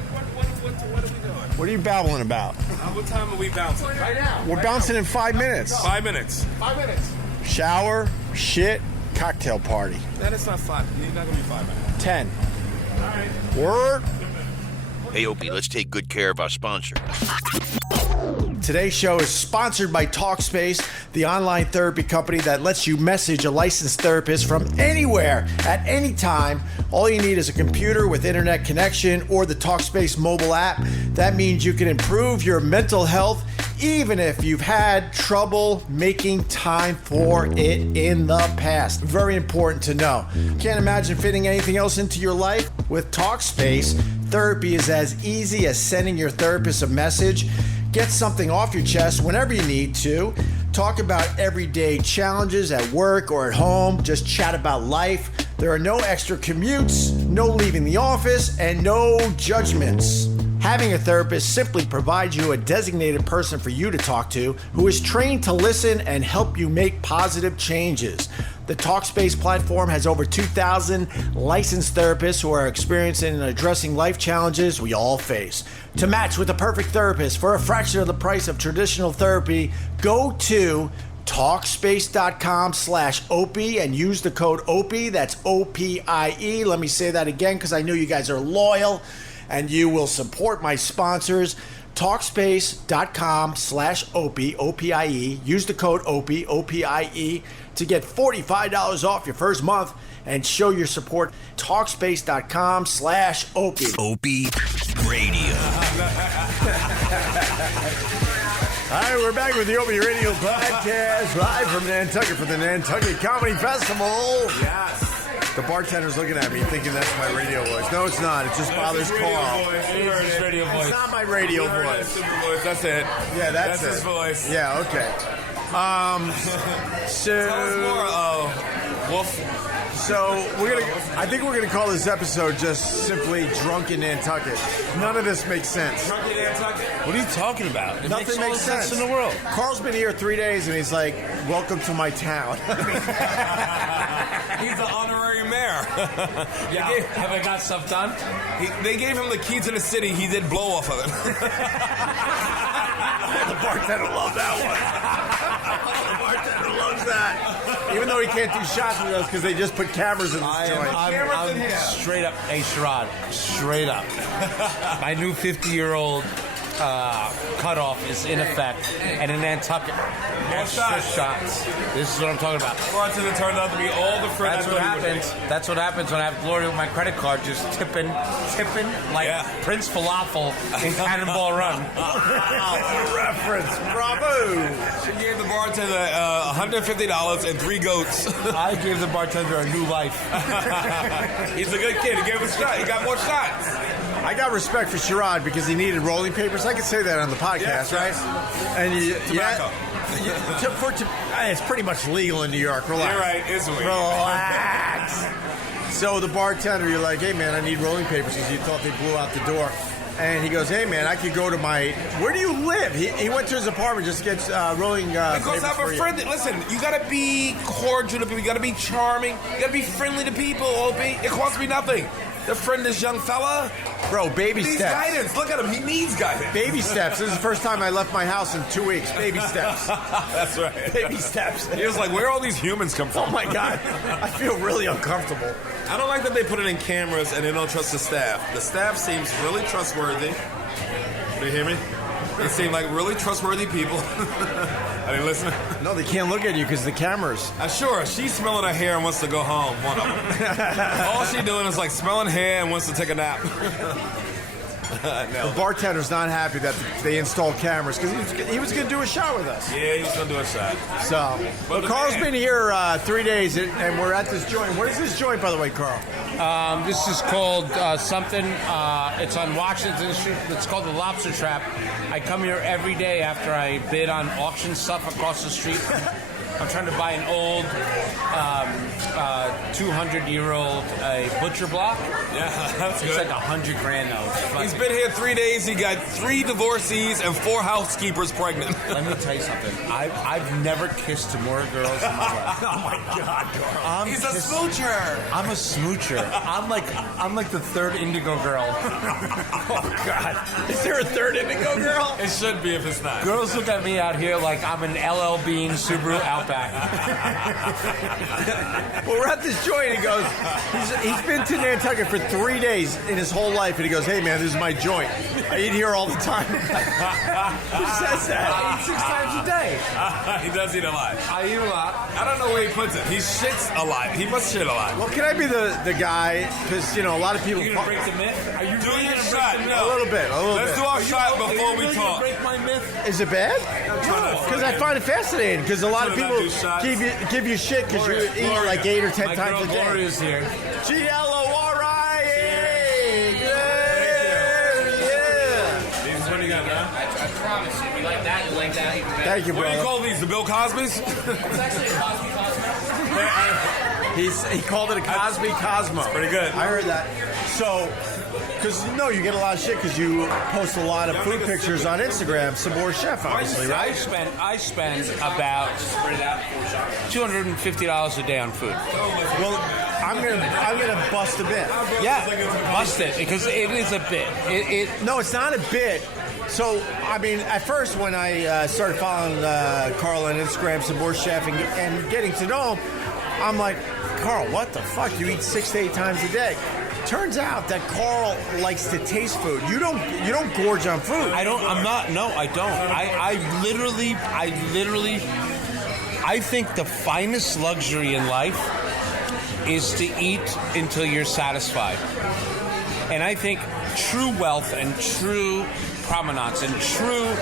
doing? What are you babbling about? What time are we bouncing? Right now. We're bouncing in 5 minutes. 5 minutes. 5 minutes. Shower, shit, cocktail party. That is not 5. You're not going to be 5 minutes. 10. All right. Word. Hey, Opie, let's take good care of our sponsor. Today's show is sponsored by Talkspace, the online therapy company that lets you message a licensed therapist from anywhere at any time. All you need is a computer with internet connection or the Talkspace mobile app. That means you can improve your mental health even if you've had trouble making time for it in the past. Very important to know. Can't imagine fitting anything else into your life? With Talkspace, therapy is as easy as sending your therapist a message. Get something off your chest whenever you need to. Talk about everyday challenges at work or at home. Just chat about life. There are no extra commutes, no leaving the office, and no judgments. Having a therapist simply provides you a designated person for you to talk to who is trained to listen and help you make positive changes. The Talkspace platform has over 2,000 licensed therapists who are experiencing and addressing life challenges we all face. To match with the perfect therapist for a fraction of the price of traditional therapy, go to Talkspace.com/Opie and use the code Opie. That's OPIE. Let me say that again because I know you guys are loyal and you will support my sponsors. Talkspace.com/Opie, OPIE. Use the code Opie, OPIE, to get $45 off your first month and show your support. Talkspace.com/Opie. Opie Radio. All right, we're back with the Opie Radio podcast, live from Nantucket for the Nantucket Comedy Festival. Yes. The bartender's looking at me thinking that's my radio voice. No, it's not. It just bothers Carl. It's radio voice. It's not my radio voice. That's it. Yeah, that's his it. voice. Yeah, okay. So Tell us more. Wolf. I think we're gonna call this episode just simply "Drunk in Nantucket." None of this makes sense. Drunk in Nantucket? What are you talking about? It Nothing makes sense in the world. Carl's been here 3 days and he's like, "Welcome to my town." He's the honorary mayor. Yeah, have I got stuff done? They gave him the key to the city. He did blow off of it. The bartender loved that one. The bartender loves that. Even though he can't do shots with us because they just put cameras in this joint. I'm straight up, hey Sherrod, straight up. My new 50-year-old cutoff is in effect, and in Nantucket, extra shots. This is what I'm talking about. Bartender turned out to be all the friends. That's what happens. That's what happens when I have Gloria with my credit card, just tipping like Prince Falafel in Cannonball Run. Reference, bravo! She gave the bartender $150 and 3 goats. I gave the bartender a new life. He's a good kid. He gave him a shot. He got more shots. I got respect for Sherrod because he needed rolling papers. I could say that on the podcast, right? And tobacco. It's pretty much legal in New York. Relax. You're right. It's weird. Relax. So the bartender, you're like, hey, man, I need rolling papers because you thought they blew out the door. And he goes, hey, man, I could go to my... Where do you live? He went to his apartment just to get rolling papers because have a friend. Listen, you got to be cordial to people. You got to be charming. You got to be friendly to people, Opie. It costs me nothing. To friend this young fella. Bro, baby needs steps. Guidance. Look at him. He needs guidance. Baby steps. This is the first time I left my house in 2 weeks. Baby steps. That's right. Baby steps. He was like, where all these humans come from? Oh, my God. I feel really uncomfortable. I don't like that they put it in cameras and they don't trust the staff. The staff seems really trustworthy. Do you hear me? They seem like really trustworthy people. Are they listening? No, they can't look at you because of the cameras. Sure, she's smelling her hair and wants to go home. One of them. All she's doing is like smelling hair and wants to take a nap. The bartender's not happy that they installed cameras because he was going to do a shot with us. Yeah, he was going to do a shot. So, but Carl's been here 3 days and we're at this joint. What is this joint, by the way, Carl? This is called something. It's on Washington Street. It's called the Lobster Trap. I come here every day after I bid on auction stuff across the street. I'm trying to buy an old 200-year-old butcher block. Yeah, that's it's good. It's like $100,000 though. He's been here 3 days. He got 3 divorcees and 4 housekeepers pregnant. Let me tell you something. I've never kissed more girls in my life. Oh my God, Carl! He's a smoocher. I'm a smoocher. I'm like the third Indigo girl. Oh God! Is there a third Indigo girl? It should be if it's not. Girls look at me out here like I'm an LL Bean Subaru Outback. Well, we're at this joint. He goes, he's been to Nantucket for 3 days in his whole life, and he goes, hey man, this is my joint. I eat here all the time. Who says that? I eat 6 times a day. He does eat a lot. I eat a lot. I don't know where he puts it. He shits a lot. He must shit a lot. Well, can I be the guy? Because, a lot of people... Are you going to break the myth? Are you doing your shot? No. A little bit. Let's do our shot before we talk. Break my myth? Is it bad? Because I find it fascinating. Because a lot of people give you shit because you eat like 8 or 10 times a day. Gloria's here. G-L-O-R-I-A. These is what you got, man. I promise you. You like that, you like that. Even better. Thank you, What do you brother. call these? The Bill Cosby's? It's actually a Cosby Cosmo. He called it a Cosby Cosmo. Pretty good. I heard that. So, because you get a lot of shit because you post a lot of food pictures on Instagram. Sabor Chef, obviously, right? I spend about $250 a day on food. Well, I'm gonna bust a bit. Yeah, bust it because it is a bit. No, it's not a bit. So, I mean, at first when I started following Carl on Instagram, Sabor Chef, and getting to know him, I'm like, Carl, what the fuck? You eat 6 to 8 times a day. Turns out that Carl likes to taste food. You don't gorge on food. I don't. I'm not. No, I don't. I literally. I think the finest luxury in life is to eat until you're satisfied. And I think true wealth and true promenades and true,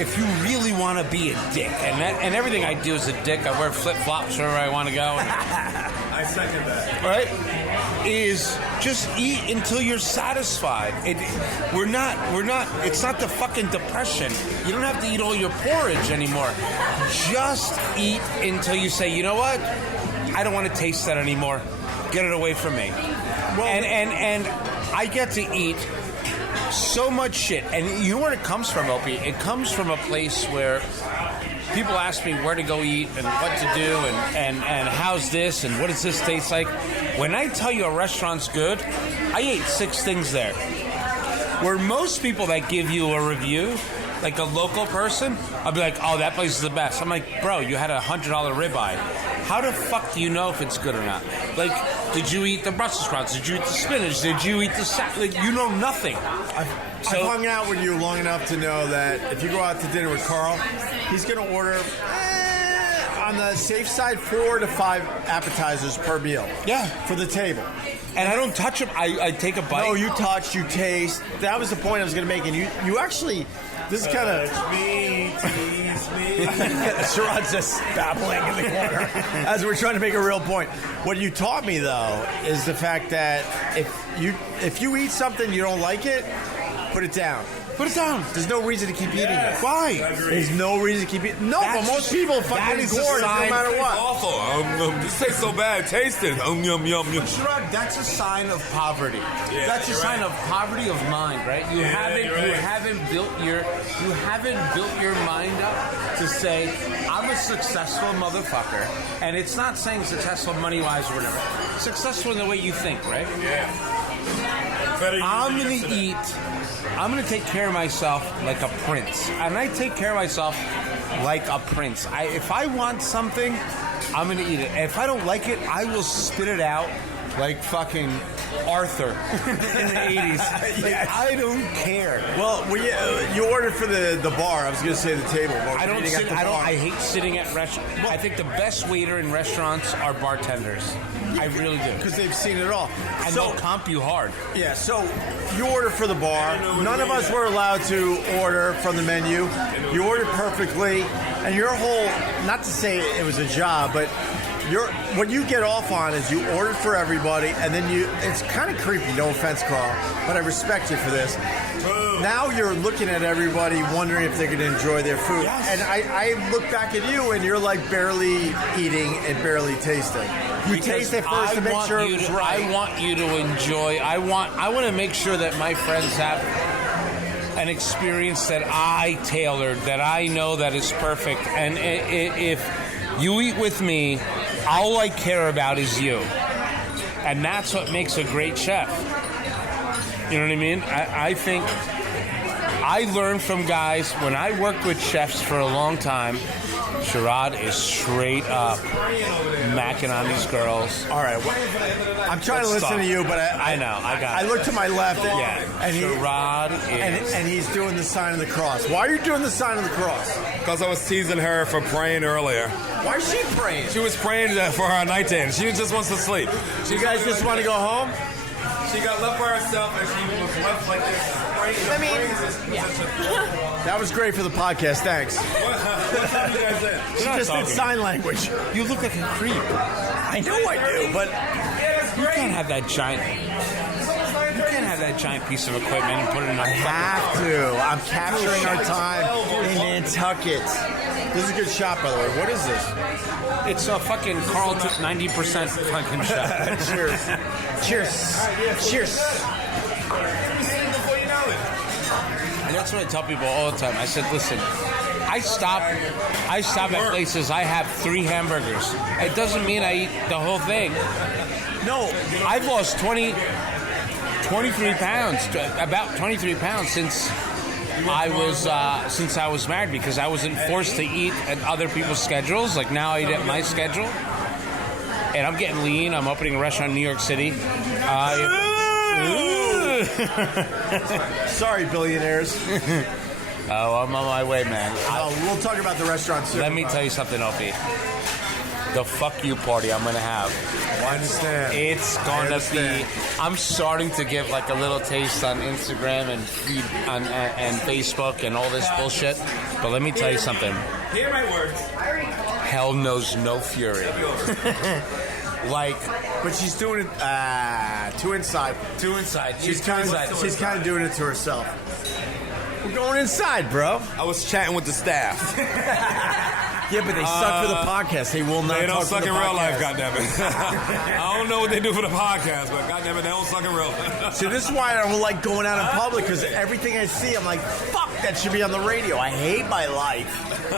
if you really want to be a dick, and everything I do is a dick. I wear flip-flops wherever I want to go. I second that. Right? Is just eat until you're satisfied. We're not, it's not the fucking depression. You don't have to eat all your porridge anymore. Just eat until you say, you know what? I don't want to taste that anymore. Get it away from me. Well, and I get to eat so much shit. And you know where it comes from, Opie? It comes from a place where people ask me where to go eat and what to do and how's this and what does this taste like. When I tell you a restaurant's good, I ate 6 things there. Where most people that give you a review, like a local person, I'll be like, oh, that place is the best. I'm like, bro, you had a $100 ribeye. How the fuck do you know if it's good or not? Like, did you eat the Brussels sprouts? Did you eat the spinach? Did you eat the salad? Like, you know nothing. I've hung out with you long enough to know that if you go out to dinner with Carl, he's going to order, on the safe side, 4 to 5 appetizers per meal. Yeah. For the table. And I don't touch them. I take a bite. No, you touch, you taste. That was the point I was going to make. And you actually, this is kind of... Touch me, tease me. Sherrod's just babbling in the corner as we're trying to make a real point. What you taught me, though, is the fact that if you eat something you don't like it, put it down. Put it down. There's no reason to keep eating it. Why? There's no reason to keep eating. No, but most people fucking gourd no matter what. Awful. This tastes so bad. Taste it. Yum yum yum. Sherrod, that's a sign of poverty. Yeah, That's a sign of poverty of mind, right? You haven't built your mind up to say, I'm a successful motherfucker. And it's not saying successful money wise or whatever. Successful in the way you think, right? Yeah. I'm going to take care of myself like a prince. And I take care of myself like a prince. If I want something, I'm going to eat it. If I don't like it, I will spit it out like fucking Arthur in the 80s. Like, I don't care. Well, you ordered for the bar. I was going to say the table. But I hate sitting at restaurants. I think the best waiter in restaurants are bartenders. I really do. Because they've seen it all. And they'll comp you hard. Yeah, so you ordered for the bar. None of us were allowed to order from the menu. You ordered perfectly. And your whole, not to say it was a job, but what you get off on is you ordered for everybody, and then it's kind of creepy, no offense, Carl, but I respect you for this. Now you're looking at everybody wondering if they're going to enjoy their food. Yes. And I look back at you, and you're like barely eating and barely tasting. You taste it first to make sure it's right. I want you to enjoy. I want to make sure that my friends have an experience that I tailored, that I know that is perfect. And if you eat with me, all I care about is you. And that's what makes a great chef. You know what I mean? I think I learned from guys, when I worked with chefs for a long time, Sherrod is straight up macking on these girls. All right, I'm trying to listen to you, but I know. I look to my left, and Sherrod is, and he's doing the sign of the cross. Why are you doing the sign of the cross? Because I was teasing her for praying earlier. Why is she praying? She was praying for her night in. She just wants to sleep. You guys just want to go home? She got left by herself, and she was left like this. That was great for the podcast. Thanks. What time you guys in? She just did sign language. You look like a creep. I know I do, but you can't have that giant. You can't have that giant piece of equipment and put it in a. I have to. I'm capturing our time in Nantucket. This is a good shot, by the way. What is this? It's a fucking Carl took 90% fucking shot. Cheers. Cheers. Cheers. And that's what I tell people all the time. I said, listen, I stop at places. I have 3 hamburgers. It doesn't mean I eat the whole thing. No, I've lost 23 pounds, about 23 pounds since I was married, because I wasn't forced to eat at other people's schedules. Like, now I eat at my schedule, and I'm getting lean. I'm opening a restaurant in New York City. Sorry, billionaires. Oh, I'm on my way, man. We'll talk about the restaurant soon. Let me tell you something, Opie. The fuck you party I'm gonna have. I understand. It's gonna be. I'm starting to give like a little taste on Instagram and feed and Facebook and all this bullshit. But let me tell you something. Hear my words. Hell knows no fury. Like, but she's doing it too inside. Too inside. She's kind of doing it to herself. We're going inside, bro. I was chatting with the staff. Yeah, but they suck for the podcast. They will not. They don't talk suck for in the real podcast. life, goddammit. I don't know what they do for the podcast, but goddammit, they don't suck in real life. See, this is why I don't like going out in public, because everything I see, I'm like, fuck, that should be on the radio. I hate my life.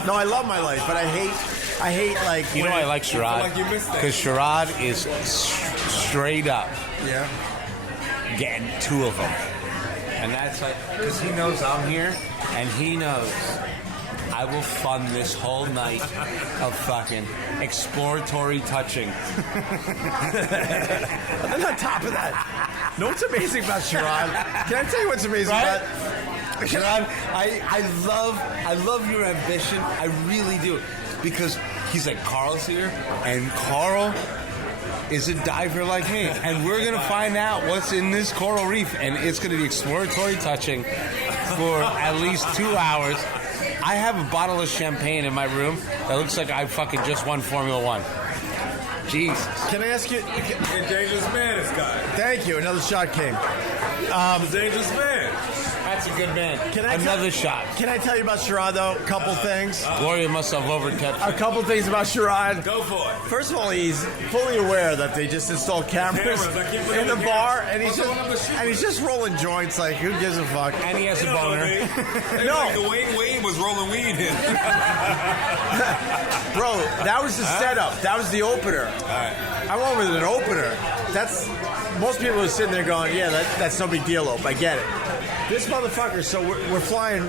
No, I love my life, but I hate like. You know, I like Sherrod because Sherrod is straight up. Yeah. Getting 2 of them, and that's like because he knows I'm here, and he knows I will fund this whole night of fucking exploratory touching. And then on top of that, know what's amazing about Sherrod? Can I tell you what's amazing about Sherrod, I love your ambition. I really do. Because he's like, Carl's here, and Carl is a diver like me. And we're going to find out what's in this coral reef. And it's going to be exploratory touching for at least 2 hours. I have a bottle of champagne in my room that looks like I fucking just won Formula One. Jesus. Can I ask you? The Dangerous Man is guy. Thank you. Another shot came. The Dangerous Man. That's a good man. Another shot. Can I tell you about Sherrod, though? A couple things. Gloria must have overkept. A couple things about Sherrod. Go for it. First of all, he's fully aware that they just installed cameras in the bar, and he's just rolling joints. Like, who gives a fuck? And he has a boner. No, like Dwayne Wade was rolling weed in. Bro, that was the setup. That was the opener. All right. I went with an opener. Most people are sitting there going, yeah, that's no big deal, Ope. I get it. This motherfucker, so we're flying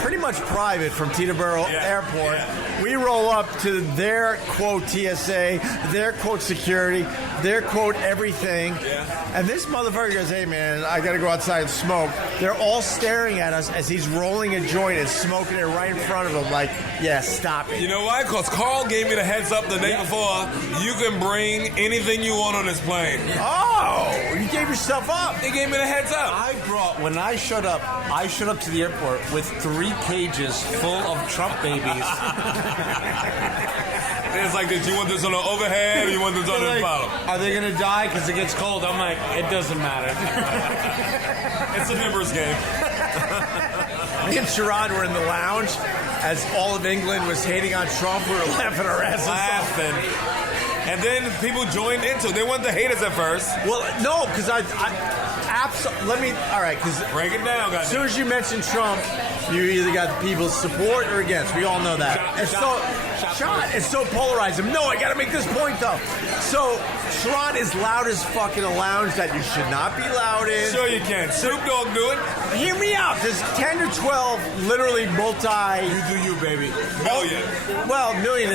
pretty much private from Teterboro Airport. Yeah. We roll up to their, quote, TSA, their, quote, security, their, quote, everything. Yeah. And this motherfucker goes, hey, man, I got to go outside and smoke. They're all staring at us as he's rolling a joint and smoking it right in front of him like, yeah, stop it. You know why? Because Carl gave me the heads up the day before. You can bring anything you want on this plane. Oh, you gave yourself up. He gave me the heads up. When I showed up to the airport with 3 cages full of Trump babies. It's like, did you want this on the overhead or you want this on the bottom? Are they going to die because it gets cold? I'm like, it doesn't matter. It's a numbers game. Me and Sherrod were in the lounge as all of England was hating on Trump. We were laughing our asses off. And then people joined in, so they weren't the haters at first. Well, no, because all right, because break it down, guys. As soon as you mention Trump, you either got people's support or against. We all know that. It's so polarizing. No, I got to make this point though. So Sherrod is loud as fuck in a lounge that you should not be loud in. Sure you can. Snoop Dogg do it. Hear me out. There's 10 or 12 literally multi. You do you, baby. Million. Well, million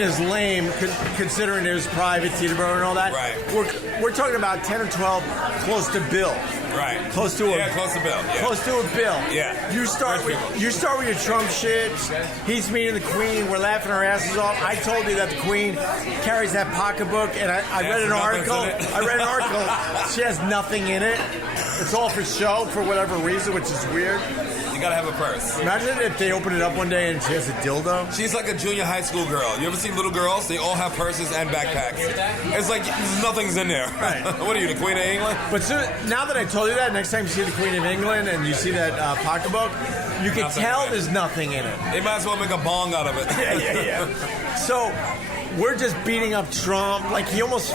is lame considering it was private, Teterboro and all that. Right. We're talking about 10 or 12 close to Bill. Right. Close to Bill. Yeah. Close to a Bill. Yeah. You start with your Trump shit. He's meeting the Queen. We're laughing our asses off. I told you that the Queen carries that pocketbook, and I read an article. She has nothing in it. It's all for show for whatever reason, which is weird. You gotta have a purse. Imagine if they open it up one day and she has a dildo. She's like a junior high school girl. You ever see little girls? They all have purses and backpacks. It's like nothing's in there. Right. What are you, the Queen of England? But now that I told you that, next time you see the Queen of England and you see that pocketbook, you can tell there's nothing in it. They might as well make a bong out of it. Yeah. So we're just beating up Trump. Like he almost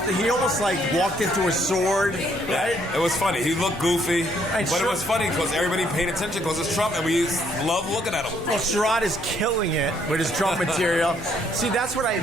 like walked into a sword, right? It was funny. He looked goofy, but it was funny because everybody paid attention because it's Trump, and we love looking at him. Well, Sherrod is killing it with his Trump material. See, that's what I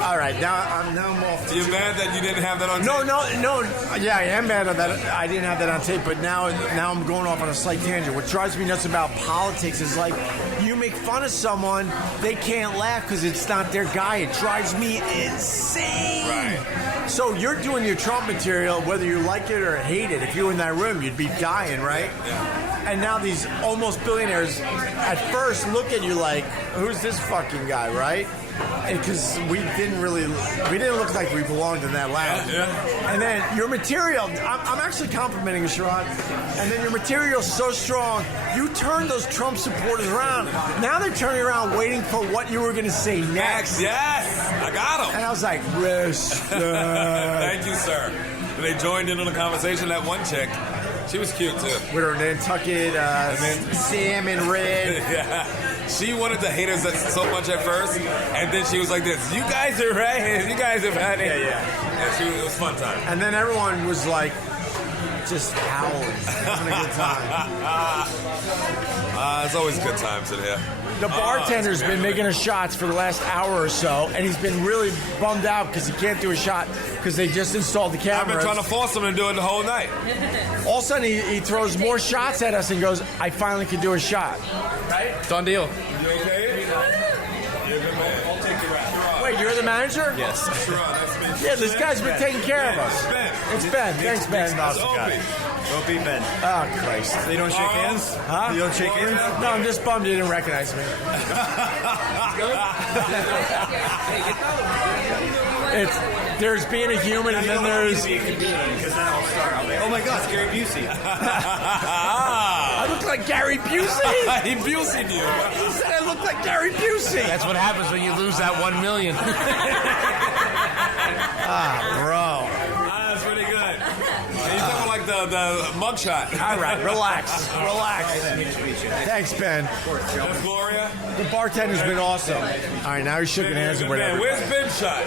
all right, now I'm off. You're mad that you didn't have that on tape? No. Yeah, I am mad at that. I didn't have that on tape, but now I'm going off on a slight tangent. What drives me nuts about politics is like you make fun of someone, they can't laugh because it's not their guy. It drives me insane. Right. So you're doing your Trump material, whether you like it or hate it. If you were in that room, you'd be dying, right? Yeah. And now these almost billionaires at first look at you like, who's this fucking guy, right? Because we didn't look like we belonged in that lounge. Yeah. And then your material, I'm actually complimenting you, Sherrod. And then your material's so strong, you turned those Trump supporters around. Now they're turning around waiting for what you were going to say next. Yes, I got them. And I was like, respect. Thank you, sir. They joined in on the conversation. That one chick, she was cute too. With her Nantucket salmon red. Yeah. She wanted to hate us so much at first, and then she was like this, you guys are right, you guys are funny. Yeah. It was a fun time. And then everyone was like, just howling, having a good time. It's always good times in here. The bartender's been making us shots for the last hour or so, and he's been really bummed out because he can't do a shot because they just installed the cameras. I've been trying to force him to do it the whole night. All of a sudden, he throws more shots at us and goes, I finally can do a shot. Right? Done deal. You okay? You're a good man. I'll take the rap. Wait, you're the manager? Yes. Yeah, this guy's been taking care of us. It's Ben. Thanks, Ben. Awesome guy. Opie, Ben. Oh, Christ. So you don't shake hands? Huh? You don't shake hands? No, I'm just bummed you didn't recognize me. There's being a human, and then there's... Oh my God, it's Gary Busey. I look like Gary Busey. He Busey'd you. He said I look like Gary Busey. That's what happens when you lose that 1 million. Bro. That's pretty good. He's talking like the mugshot. All right, relax. Thanks, Ben. That's Gloria. The bartender's been awesome. All right, now he's shaking hands with Ben, everybody. where's Ben's shot?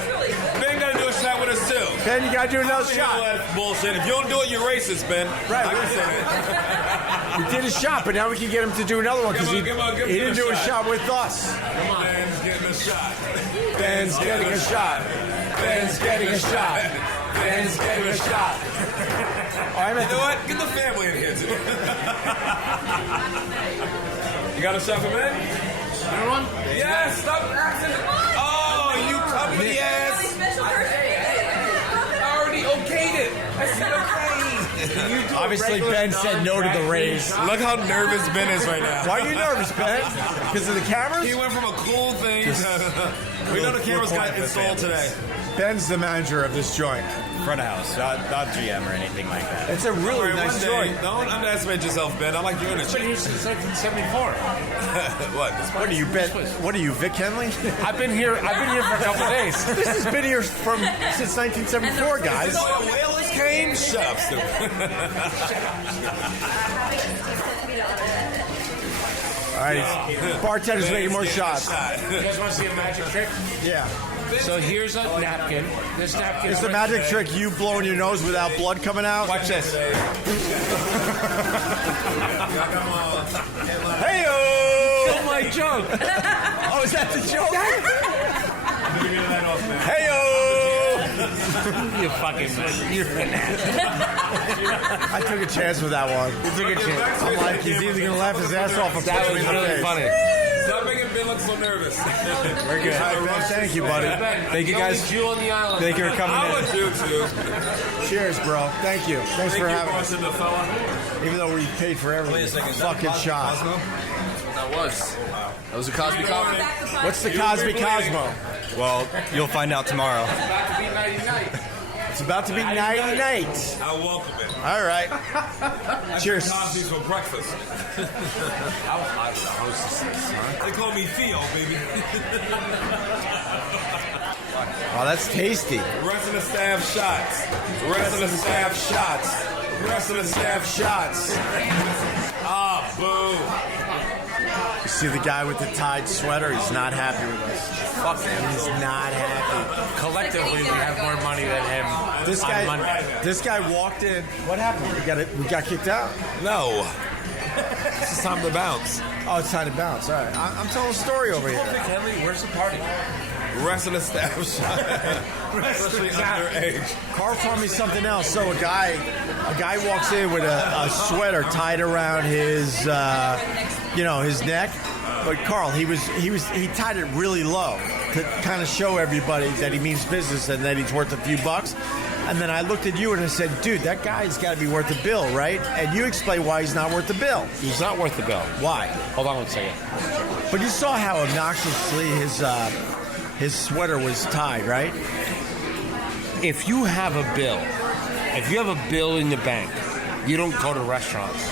Ben got to do a shot with us too. Ben, you got to do another shot. That's bullshit. If you don't do it, you're racist, Ben. Right. I can say that. We did a shot, but now we can get him to do another one because he didn't do a shot with us. Come on. Ben's getting a shot. Ben's getting a shot. Ben's getting a shot. Ben's getting a shot. You know what? Get the family in here too. You got a shot for Ben? Everyone? Yes. Stop acting. Oh, you company ass. I already okayed it. I said okay. Obviously, Ben said no to the raise. Look how nervous Ben is right now. Why are you nervous, Ben? Because of the cameras? He went from a cool thing to... We know the cameras got installed today. Ben's the manager of this joint. Front of house, not GM or anything like that. It's a really nice joint. Don't underestimate yourself, Ben. I like doing it. I've been here since 1974. What? What are you, Ben? What are you, Vic Henley? I've been here for a couple of days. This has been here since 1974, guys. Whalers came? Shut up, stupid. All right, bartender's making more shots. You guys want to see a magic trick? Yeah. So here's a napkin. This napkin Is the magic trick you blowing your nose without blood coming out? Watch this. Hey-o! Kill my joke. Oh, is that the joke? Hey-o! You fucking man. You're an ass. I took a chance with that one. You took a chance. I'm like, he's either going to laugh his ass off or That punch was me in the really face. funny. Stop making Ben look so nervous. Very good. Thank you, buddy. Thank you, guys. Jew on the island. Thank you for coming I in. would do too. Cheers, bro. Thank you. Thanks for having us. The fella. Even though we paid for everything. Fucking shot. That was a Cosby Cosmo. What's the Cosby Cosmo? Well, you'll find out tomorrow. It's about to be night. I welcome it. All right. Cheers. Cosby's for breakfast. They call me Theo, baby. Oh, that's tasty. Rest of the staff shots. Rest of the staff shots. Rest of the staff shots. Ah, boo. You see the guy with the tied sweater? He's not happy with us. Fuck him. He's not happy. Collectively, we have more money than him. This on Monday. guy walked in. What happened? We got kicked out? No. It's time to bounce. Oh, it's time to bounce. All right. I'm telling a story over here. Henley, where's the party? Rest of the staff shot. Especially underage. Carl told me something else. So a guy walks in with a sweater tied around his, his neck. But Carl, he tied it really low to kind of show everybody that he means business and that he's worth a few bucks. And then I looked at you and I said, dude, that guy's got to be worth a bill, right? And you explained why he's not worth the bill. He's not worth the bill. Why? Hold on one second. But you saw how obnoxiously his sweater was tied, right? If you have a bill in the bank, you don't go to restaurants.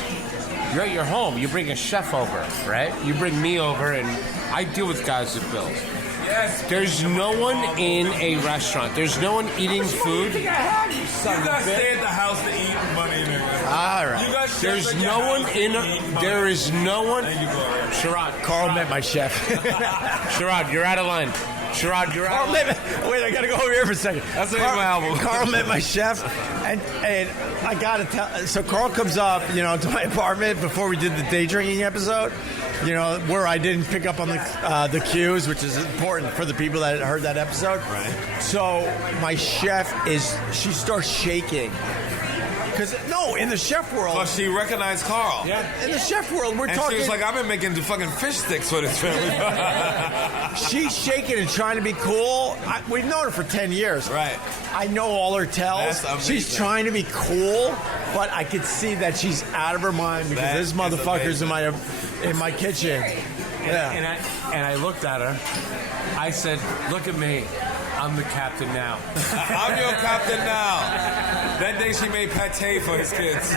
You're at your home. You bring a chef over, right? You bring me over, and I deal with guys with bills. Yes. There's no one in a restaurant. There's no one eating food. You guys stay at the house to eat money. All right. You guys There's no one in. There is no one. Sherrod. Carl met my chef. Sherrod, you're out of line. Sherrod, you're out. Wait, I gotta go over here for a second. That's the name of my album. Carl met my chef, and I gotta tell. So Carl comes up, to my apartment before we did the day drinking episode. Where I didn't pick up on the cues, which is important for the people that heard that episode. Right. So my chef she starts shaking. Because in the chef world. But she recognized Carl. Yeah. In the chef world, we're talking. She was like, I've been making fucking fish sticks for this family. She's shaking and trying to be cool. We've known her for 10 years. Right. I know all her tells. She's trying to be cool, but I could see that she's out of her mind because this motherfucker's in my kitchen. And I looked at her. I said, "Look at me. I'm the captain now." I'm your captain now. That day she made pate for his kids.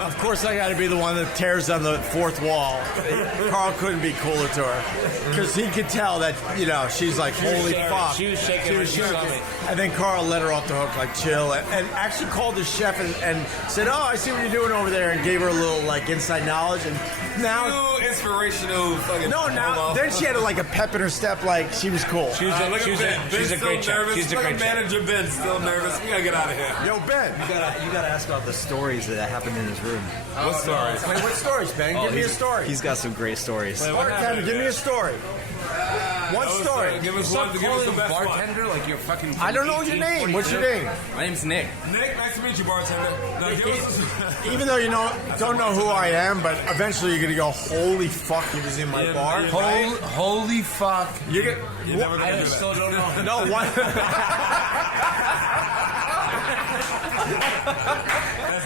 Of course, I got to be the one that tears down the fourth wall. Carl couldn't be cooler to her because he could tell that she's like, holy fuck. She was shaking her stomach. And then Carl let her off the hook, like chill, and actually called the chef and said, "Oh, I see what you're doing over there," and gave her a little like inside knowledge. And now, inspirational fucking. Then she had like a pep in her step, like she was cool. She's a great chef. She's a great manager. Ben's still nervous. We gotta get out of here. Yo, Ben, you gotta ask about the stories that happened in his room. What stories? Wait, what stories, Ben? Give me a story. He's got some great stories. Bartender, give me a story. One story. Give us one to give us the best bartender one. like you're fucking. I don't know your name. What's your name? My name's Nick. Nick, nice to meet you, bartender. Now, give us even though don't know who I am, but eventually you're gonna go, holy fuck, he was in my bar. Holy fuck! You're never gonna do that. Still don't know. No, what? That's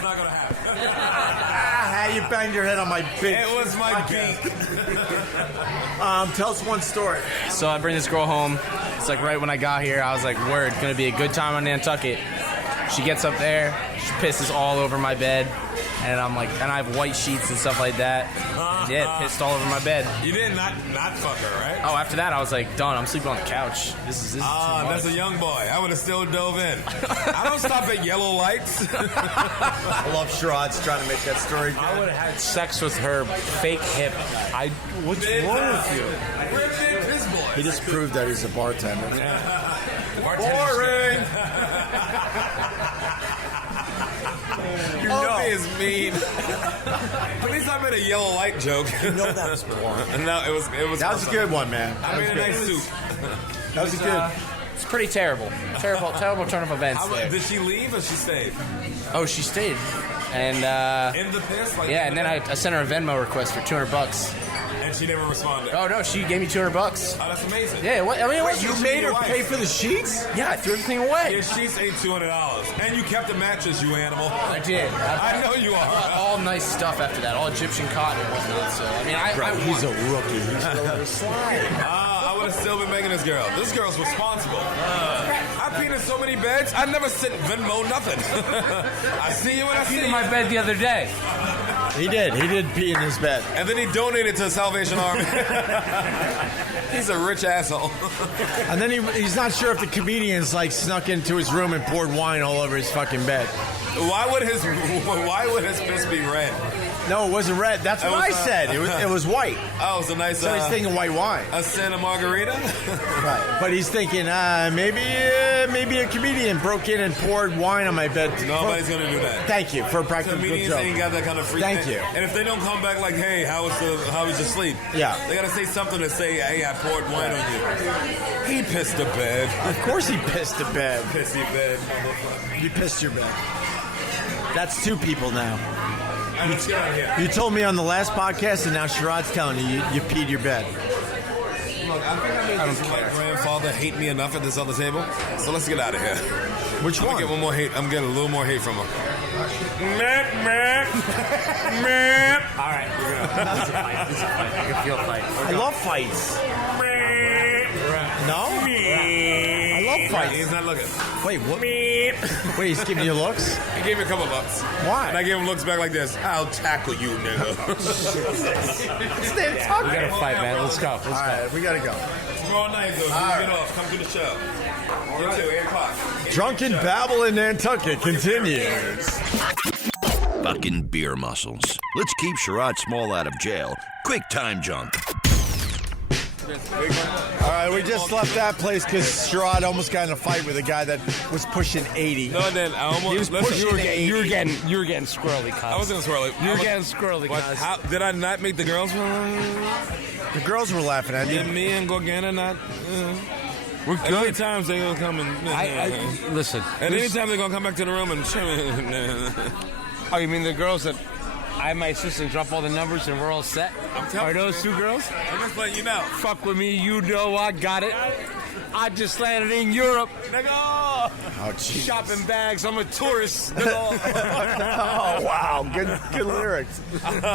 not gonna happen. How you banged your head on my beak. It was my beak. Tell us one story. So I bring this girl home. It's like right when I got here, I was like, word, gonna be a good time on Nantucket. She gets up there, she pisses all over my bed, and I'm like, and I have white sheets and stuff like that. Yeah, pissed all over my bed. You did not fuck her, right? Oh, after that, I was like, done. I'm sleeping on the couch. This is too much. That's a young boy. I would have still dove in. I don't stop at yellow lights. I love Sherrod's trying to make that story good. I would have had sex with her fake hip. What's wrong with you? We're big piss boys. He just proved that he's a bartender. Boring. Opie is mean. At least I made a yellow light joke. That was boring. No, it was. That was a good one, man. I made a nice soup. That was good. It's pretty terrible. Terrible turn of events there. Did she leave or she stayed? Oh, she stayed. And in the piss? Like yeah, and then I sent her a Venmo request for $200. And she never responded. Oh no, she gave me $200. Oh, that's amazing. Yeah, you made her pay for the sheets? Yeah, I threw everything away. Your sheets ain't $200, and you kept the mattress, you animal. I did. I know you are. All nice stuff after that, all Egyptian cotton and whatnot. So I mean, he's a rookie. He's still a slide. I would have still been making this girl. This girl's responsible. I peed in so many beds. I never sent Venmo nothing. I see you when I see you. peed in my bed the other day. He did pee in his bed. And then he donated to the Salvation Army. He's a rich asshole. And then he's not sure if the comedians like snuck into his room and poured wine all over his fucking bed. Why would his piss be red? No, it wasn't red. That's what I said. It was white. Oh, it was a nice. So he's thinking white wine. A Santa Margarita. Right, but he's thinking maybe a comedian broke in and poured wine on my bed. Nobody's gonna do that. Thank you for a practical good Comedians joke. ain't got that kind of free. Thank you. And if they don't come back like, hey, how was your sleep? Yeah. They gotta say something to say, hey, I poured wine on you. He pissed the bed. Of course he pissed the bed. Pissy bed. You pissed your bed. That's two people now. Let's get out of here. You told me on the last podcast, and now Sherrod's telling you peed your bed. Look, I think I made my grandfather hate me enough at this other table, so let's get out of here. Which one? Get one more hate. I'm getting a little more hate from him. All right, this is a fight. I can feel a fight. I love fights. No? I love fights. He's not looking. Wait, what? Wait, he's giving you looks? He gave me a couple looks. Why? And I gave him looks back like this. I'll tackle you, nigga. Stay talking. We gotta fight, man. Let's go. All right, we gotta go. Tomorrow night, though. Get off. Come to the show. You too, 8 o'clock. Drunken Babble in Nantucket continues. Fucking beer muscles. Let's keep Sherrod Small out of jail. Quick time jump. All right, we just left that place because Sherrod almost got in a fight with a guy that was pushing 80. No, then I almost. He was pushing 80. You were getting squirrely, cuz. I wasn't squirrely. You were getting squirrely, But cuz. how did I not make the girls? The girls were laughing at you. Did me and Gorgana not? We're And good. many times they gonna come and Listen. And anytime they're gonna come back to the room and Oh, you mean the girls that I and my assistant drop all the numbers and we're all set? Are those two girls? I'm just letting you know. Fuck with me, you know I got it. I just landed in Europe. Nigga. Oh, shopping bags. I'm a tourist. Nigga. Oh, wow. Good lyrics.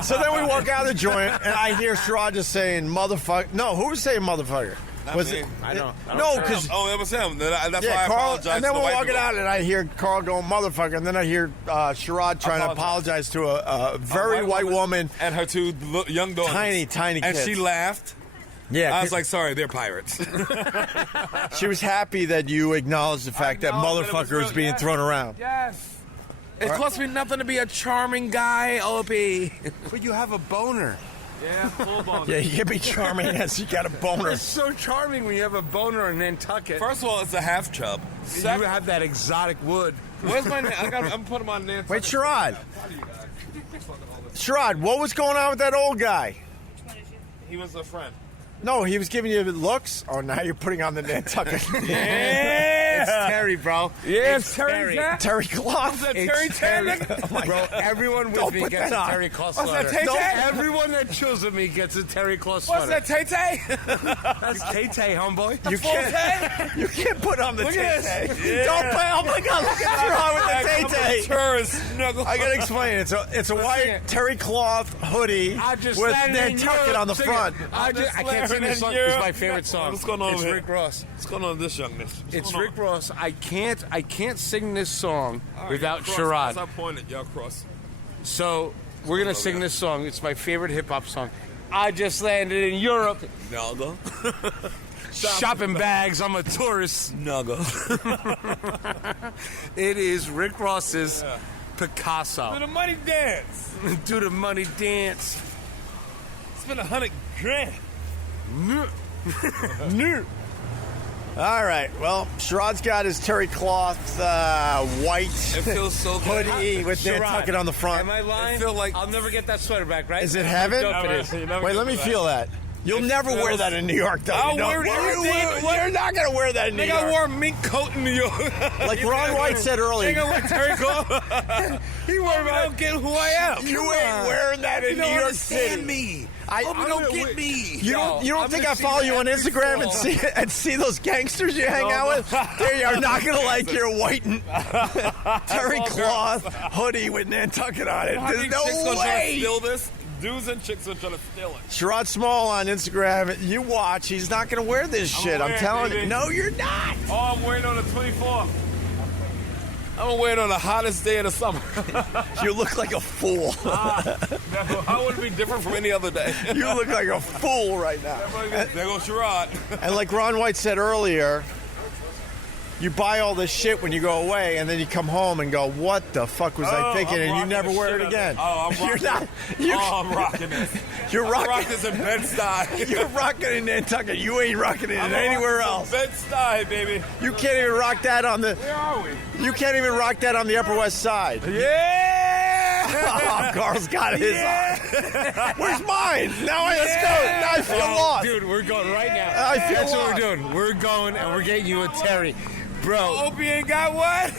So then we walk out of the joint, and I hear Sherrod just saying, motherfucker. No, who was saying motherfucker? Was it? I don't. No, because it was him. That's yeah, why I Carl. apologize. And then to we're the white walking people. out, and I hear Carl going motherfucker, and then I hear Sherrod trying to apologize to a very white woman and her two young daughters, tiny and kids. she laughed. Yeah, I was like, sorry, they're pirates. She was happy that you acknowledged the fact that motherfucker was being thrown around. Yes. It costs me nothing to be a charming guy, Opie. But you have a boner. Yeah, full boner. Yeah, you can be charming as you got a boner. It's so charming when you have a boner in Nantucket. First of all, it's a half chub. You have that exotic wood. Where's my? I'm putting my Nantucket. Wait, Sherrod. Sherrod, what was going on with that old guy? He was a friend. No, he was giving you looks. Oh, now you're putting on the Nantucket. Yeah, it's Terry, bro. Yeah, it's Terry. Terry cloth. It's Terry. Bro, everyone with me gets a Terry cloth What's sweater. that, Tay-Tay? No, everyone that chills with me gets a Terry cloth sweater. What's that, Tay-Tay? That's Tay-Tay, homeboy. You can't put on the Look at Tay-Tay. this. Yeah. Don't put. Oh my God! Look at Sherrod with the Tay-Tay. Tourist snuggle. I gotta explain. It's a white terry cloth hoodie with Nantucket on the front. I can't sing this song. It's my favorite song. What's going on It's here? Rick Ross. What's going on with this youngness? It's Rick Ross. I can't sing this song without cross. Sherrod. Stop pointing, y'all cross. So we're gonna sing this song. It's my favorite hip hop song. I just landed in Europe. Nuggle. Shopping bags. I'm a tourist. Nuggle. It is Rick Ross's Picasso. Do the money dance. Do the money dance. Spend $100 grand. All right. Well, Sherrod's got his terry cloth white It feels so good. hoodie with Sherrod, Nantucket on the front. Am I lying? I feel like- I'll never get that sweater back, right? Is it heaven? Dope it is. Wait, let me feel that. You'll never wear that in New York, though. I'll you know? wear it every day. You're not going to wear that in New Nigga, York. I wore a mink coat in New York. Like Ron White said earlier. Nigga, wear terry cloth. He worried about get who I am. You ain't wearing that in You New don't York understand City. me. I'm don't gonna- get me. You don't I'm think gonna I see follow you on every Instagram fall. and see those gangsters you hang out with? They are not going to like your white terry cloth hoodie with Nantucket on it. How There's many chicks no gonna try to way. steal this? Dudes and chicks are trying to steal it. Sherrod Small on Instagram. You watch. He's not going to wear this shit. I'm wear it, telling you. baby. No, you're not. Oh, I'm wearing it on the 24th. I'm gonna wear it on the hottest day of the summer. You look like a fool. How would it be different from any other day? You look like a fool right now. There goes Sherrod. And like Ron White said earlier, you buy all this shit when you go away, and then you come home and go, "What the fuck was I thinking?" I'm And you rocking never the wear shit it out of again. Oh, I'm You're rocking not. I'm rocking this. You're I'm rocking. rocking this in Bed-Stuy. You're rocking it in Nantucket. You ain't rocking it anywhere else. Bed-Stuy, baby. You can't even rock that on the. Where are we? You can't even rock that on the Upper West Side. Yeah! Oh, Carl's got his on. Where's mine? Let's go. Now I feel lost. Dude, we're going right now. I feel That's what lost. we're doing. We're going and we're getting you a Terry. Bro, Opie ain't got what?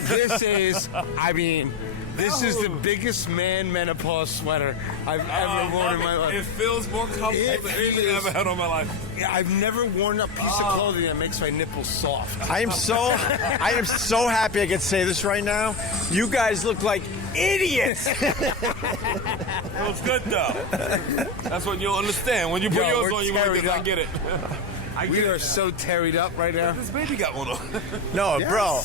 this is the biggest man menopause sweater I've ever worn in my It life. feels more comfortable than anything I've ever had on my life. I've never worn a piece of clothing that makes my nipples soft. I am so happy I can say this right now. You guys look like idiots. Feels good though. That's what you'll understand. When you put yours we're on, you might tearing think I up. get it. We are so terried up right now. This baby got one on. No, bro.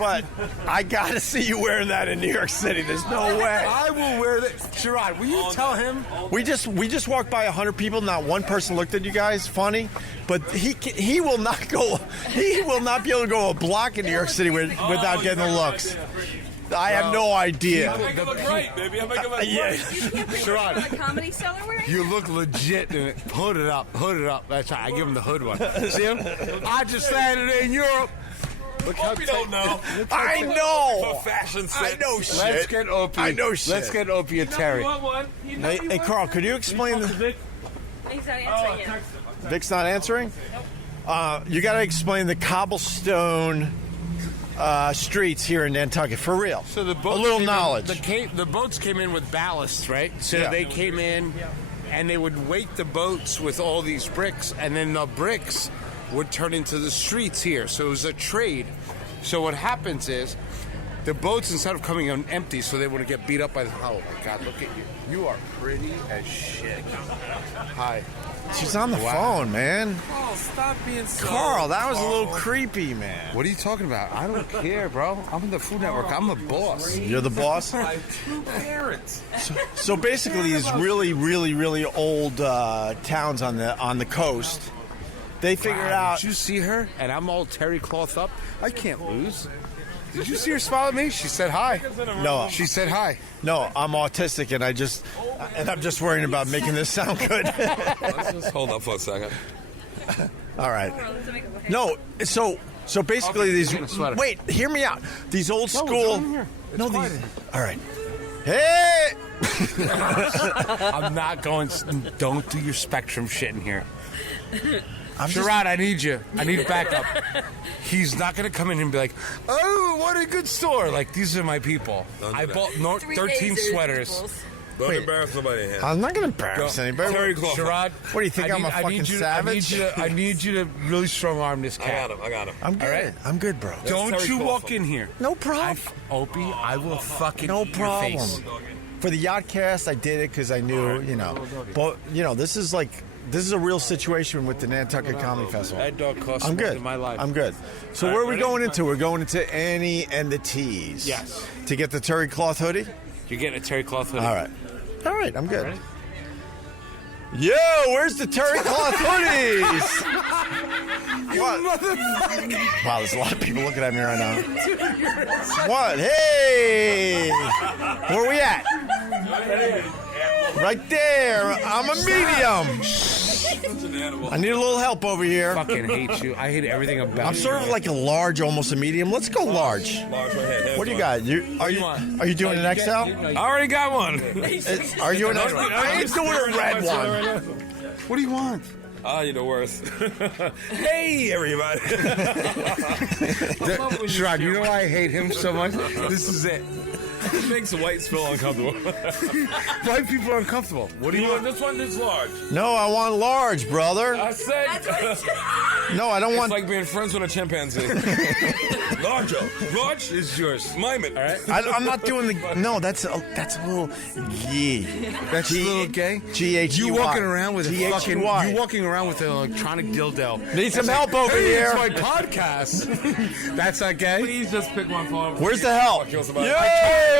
But I gotta see you wearing that in New York City. There's no way. I will wear that. Sherrod, will you tell him? We just walked by 100 people. Not one person looked at you guys funny. But he will not go. He will not be able to go a block in New York City without getting the looks. I have no idea. I make it look right, baby. I make it look Yeah. right. Sherrod, The comedy cellar wearing? you look legit in it. Hood it up. That's right. I give him the hood one. See him? I just landed in Europe. Look how Hope you don't know. I know. For fashion I sense. know shit. Let's get Opie. I know shit. Let's get Opie a Terry. You want one? You know you Hey, want Carl, could you explain the? He's not answering yet. Vic's not answering. You got to explain the cobblestone streets here in Nantucket for real. So the boats a little came knowledge. In, the boats came in with ballast, right? So Yeah. they came in, and they would weight the boats with all these bricks, and then the bricks would turn into the streets here. So it was a trade. So what happens is, the boats, instead of coming in empty, so they wouldn't get beat up by the... Oh, my God, look at you. You are pretty as shit. Hi. She's on the phone, man. Oh, stop being so... Carl, that was a little creepy, man. What are you talking about? I don't care, bro. I'm in the Food Network. I'm the boss. You're the boss? My 2 parents. So basically, these really, really, really old towns on the coast, they figured out... Did you see her? And I'm all terry cloth up. I can't lose. Did you see her smile at me? She said hi. No. She said hi. No, I'm autistic, and I'm just worrying about making this sound good. Let's just hold up for a second. All right. No, so basically wait, hear me out. These old school. No, these. All right. Hey. I'm not going. Don't do your Spectrum shit in here. Sherrod, I need you. I need backup. He's not going to come in and be like, oh, what a good store. Like, these are my people. I bought 13 sweaters. Don't embarrass nobody here. I'm not going to embarrass anybody. Sherrod, what do you think? I'm a fucking savage? I need you to really strong arm this cat. I got him. I'm good. All right? I'm good, bro. Don't you walk in here. No problem. Opie, I will fucking no eat problem. your face. For the Yachtcast, I did it because I knew, But, this is a real situation with the Nantucket Comedy Festival. That dog cost I'm more good. than my life. I'm good. So where are we going into? We're going into Annie and the Tees. Yes. To get the terry cloth hoodie? You're getting a terry cloth hoodie. All right, I'm good. Yo, where's the terry cloth hoodies? What? Wow, there's a lot of people looking at me right now. What? Hey! Where we at? Right there. I'm a medium. I need a little help over here. I fucking hate you. I hate everything about you. I'm sort of like a large, almost a medium. Let's go large. What do you got? Are you doing an XL? I already got one. Are you an XL? I ain't doing a red one. What do you want? Oh, you're the worst. Hey, everybody. Sherrod, you know why I hate him so much? This is it. It makes the whites feel uncomfortable. White people are uncomfortable. What do you want? This one is large. No, I want large, brother. I said. No, I don't want. It's like being friends with a chimpanzee. Large is yours. Mime it. All right. I'm not doing the. No, that's a little gay. That's a little gay. GHY. You walking around with a fucking. GHY. You walking around with an electronic dildo. Need some help over here. It's my podcast. That's not gay. Please just pick one for me. Where's the help? Yo!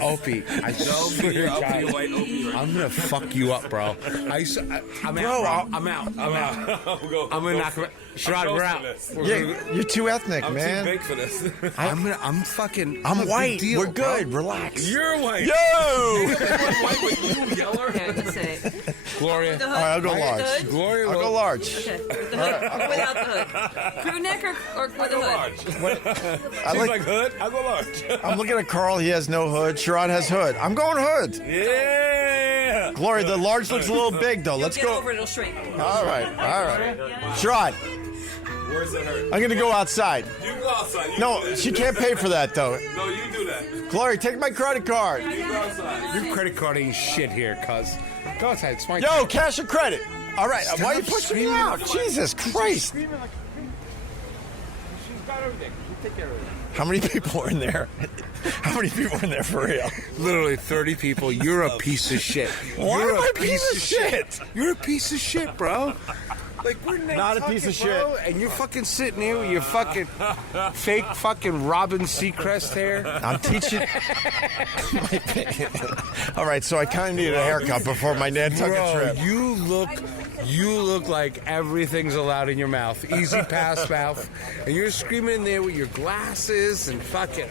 Opie, I swear to God, I'm gonna fuck you up, bro. I'm out. I'm out. I'm gonna knock him out. Sherrod, we're out. Yeah, you're too ethnic, I'm man. too big for this. I'm white. Deal, We're good. bro. Relax. You're white. Yo! White with you, yeller. Okay, let's say. Gloria. With the All hood? right, I'll go With the large. hood? Gloria. I'll go large. Okay, with the hood or without the hood? Crew neck or with the hood? Large. I She's like. like hood. I go large. I'm looking at Carl. He has no hood. Sherrod has hood. I'm going hood. Yeah. Gloria, the large looks a little big though. Let's Get go. over it, it'll shrink. All right. Sherrod, Where's the hurt? I'm gonna go outside. You go outside. No, she can't pay for that though. No, you do that. Gloria, take my credit card. You go outside. Your credit card ain't shit here, cuz. Go outside. It's my Yo, cash or credit? All right. Stop Why are you pushing me screaming. out? Jesus Christ. She's got everything. You take care of it. How many people were in there? How many people were in there for real? Literally 30 people. You're a piece of shit. Why You're am I a piece of shit? You're a piece of shit, bro. Like, we're Not a piece of bro, and you're fucking sitting here with your fucking fake fucking Robin Seacrest hair. I'm teaching. All right, so I kind of needed a haircut before my Nantucket Bro, trip. you look like everything's allowed in your mouth. Easy pass mouth. And you're screaming in there with your glasses and fucking,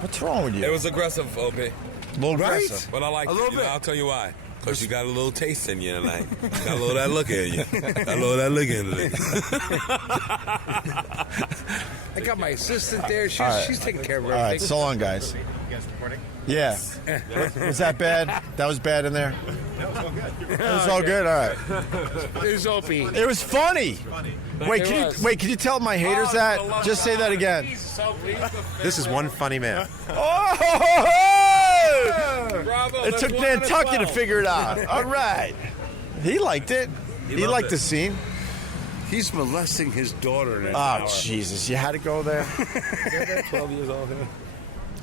What's wrong with you? It was aggressive, Opie. A little Right? aggressive. But I like A it. little You know, bit. I'll tell you why. Because you got a little taste in you tonight. Got a little of that look in you. Got a little of that look in you. I got my assistant there. All right. She's taking care of All right, everything. so long, guys. You guys recording? Yeah. Was that bad? That was bad in there? That was all good. It was all good? All right. It was Opie. It was funny. Wait, can you tell my haters that? Just say that again. This is one funny man. Oh! Bravo, It took Nantucket to figure it out. All right. He liked it. He liked the scene. He's molesting his daughter in an Oh, hour. Jesus. You had to go there? 12 years old.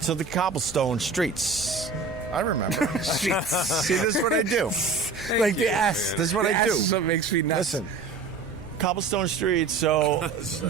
To the cobblestone streets. I remember. Streets. See, this is what I do. Like the S. This is what I do. This is what makes me nuts. Listen. Cobblestone streets, so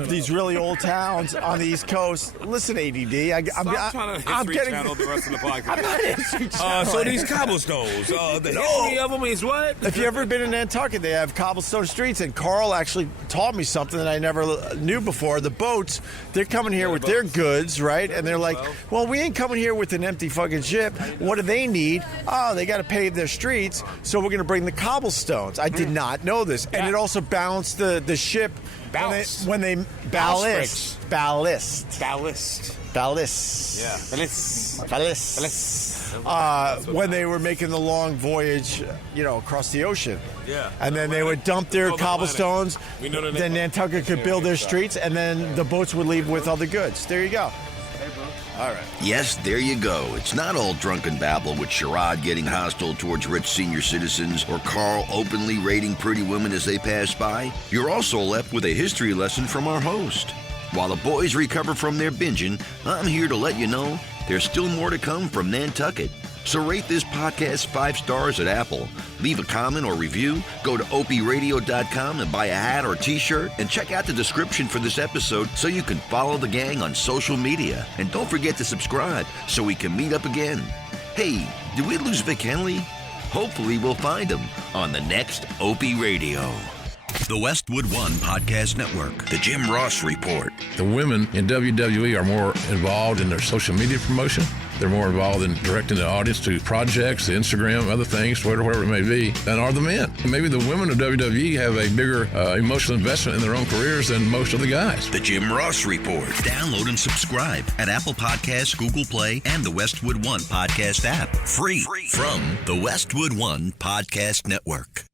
these really old towns on the East Coast. Listen, ADD, I'm getting channel the rest of the podcast. I'm not History Channel. So these cobblestones, the history of them is what? If you've ever been in Nantucket, they have cobblestone streets, and Carl actually taught me something that I never knew before. The boats, they're coming here with their goods, right? And they're like, well, we ain't coming here with an empty fucking ship. What do they need? Oh, they got to pave their streets, so we're going to bring the cobblestones. I did not know this. And it also balanced the ship when they ballast. When they were making the long voyage, across the ocean. Yeah. And then they would dump their cobblestones. Then Nantucket could build their streets, and then the boats would leave with all the goods. There you go. All right. Yes, there you go. It's not all drunken babble with Sherrod getting hostile towards rich senior citizens or Carl openly rating pretty women as they pass by. You're also left with a history lesson from our host. While the boys recover from their binging, I'm here to let you know there's still more to come from Nantucket. So rate this podcast 5 stars at Apple. Leave a comment or review. Go to OpieRadio.com and buy a hat or t-shirt. And check out the description for this episode so you can follow the gang on social media. And don't forget to subscribe so we can meet up again. Hey, did we lose Vic Henley? Hopefully we'll find him on the next Opie Radio. The Westwood One Podcast Network. The Jim Ross Report. The women in WWE are more involved in their social media promotion. They're more involved in directing the audience to projects, Instagram, other things, whatever it may be, than are the men. Maybe the women of WWE have a bigger emotional investment in their own careers than most of the guys. The Jim Ross Report. Download and subscribe at Apple Podcasts, Google Play, and the Westwood One Podcast app. Free from the Westwood One Podcast Network.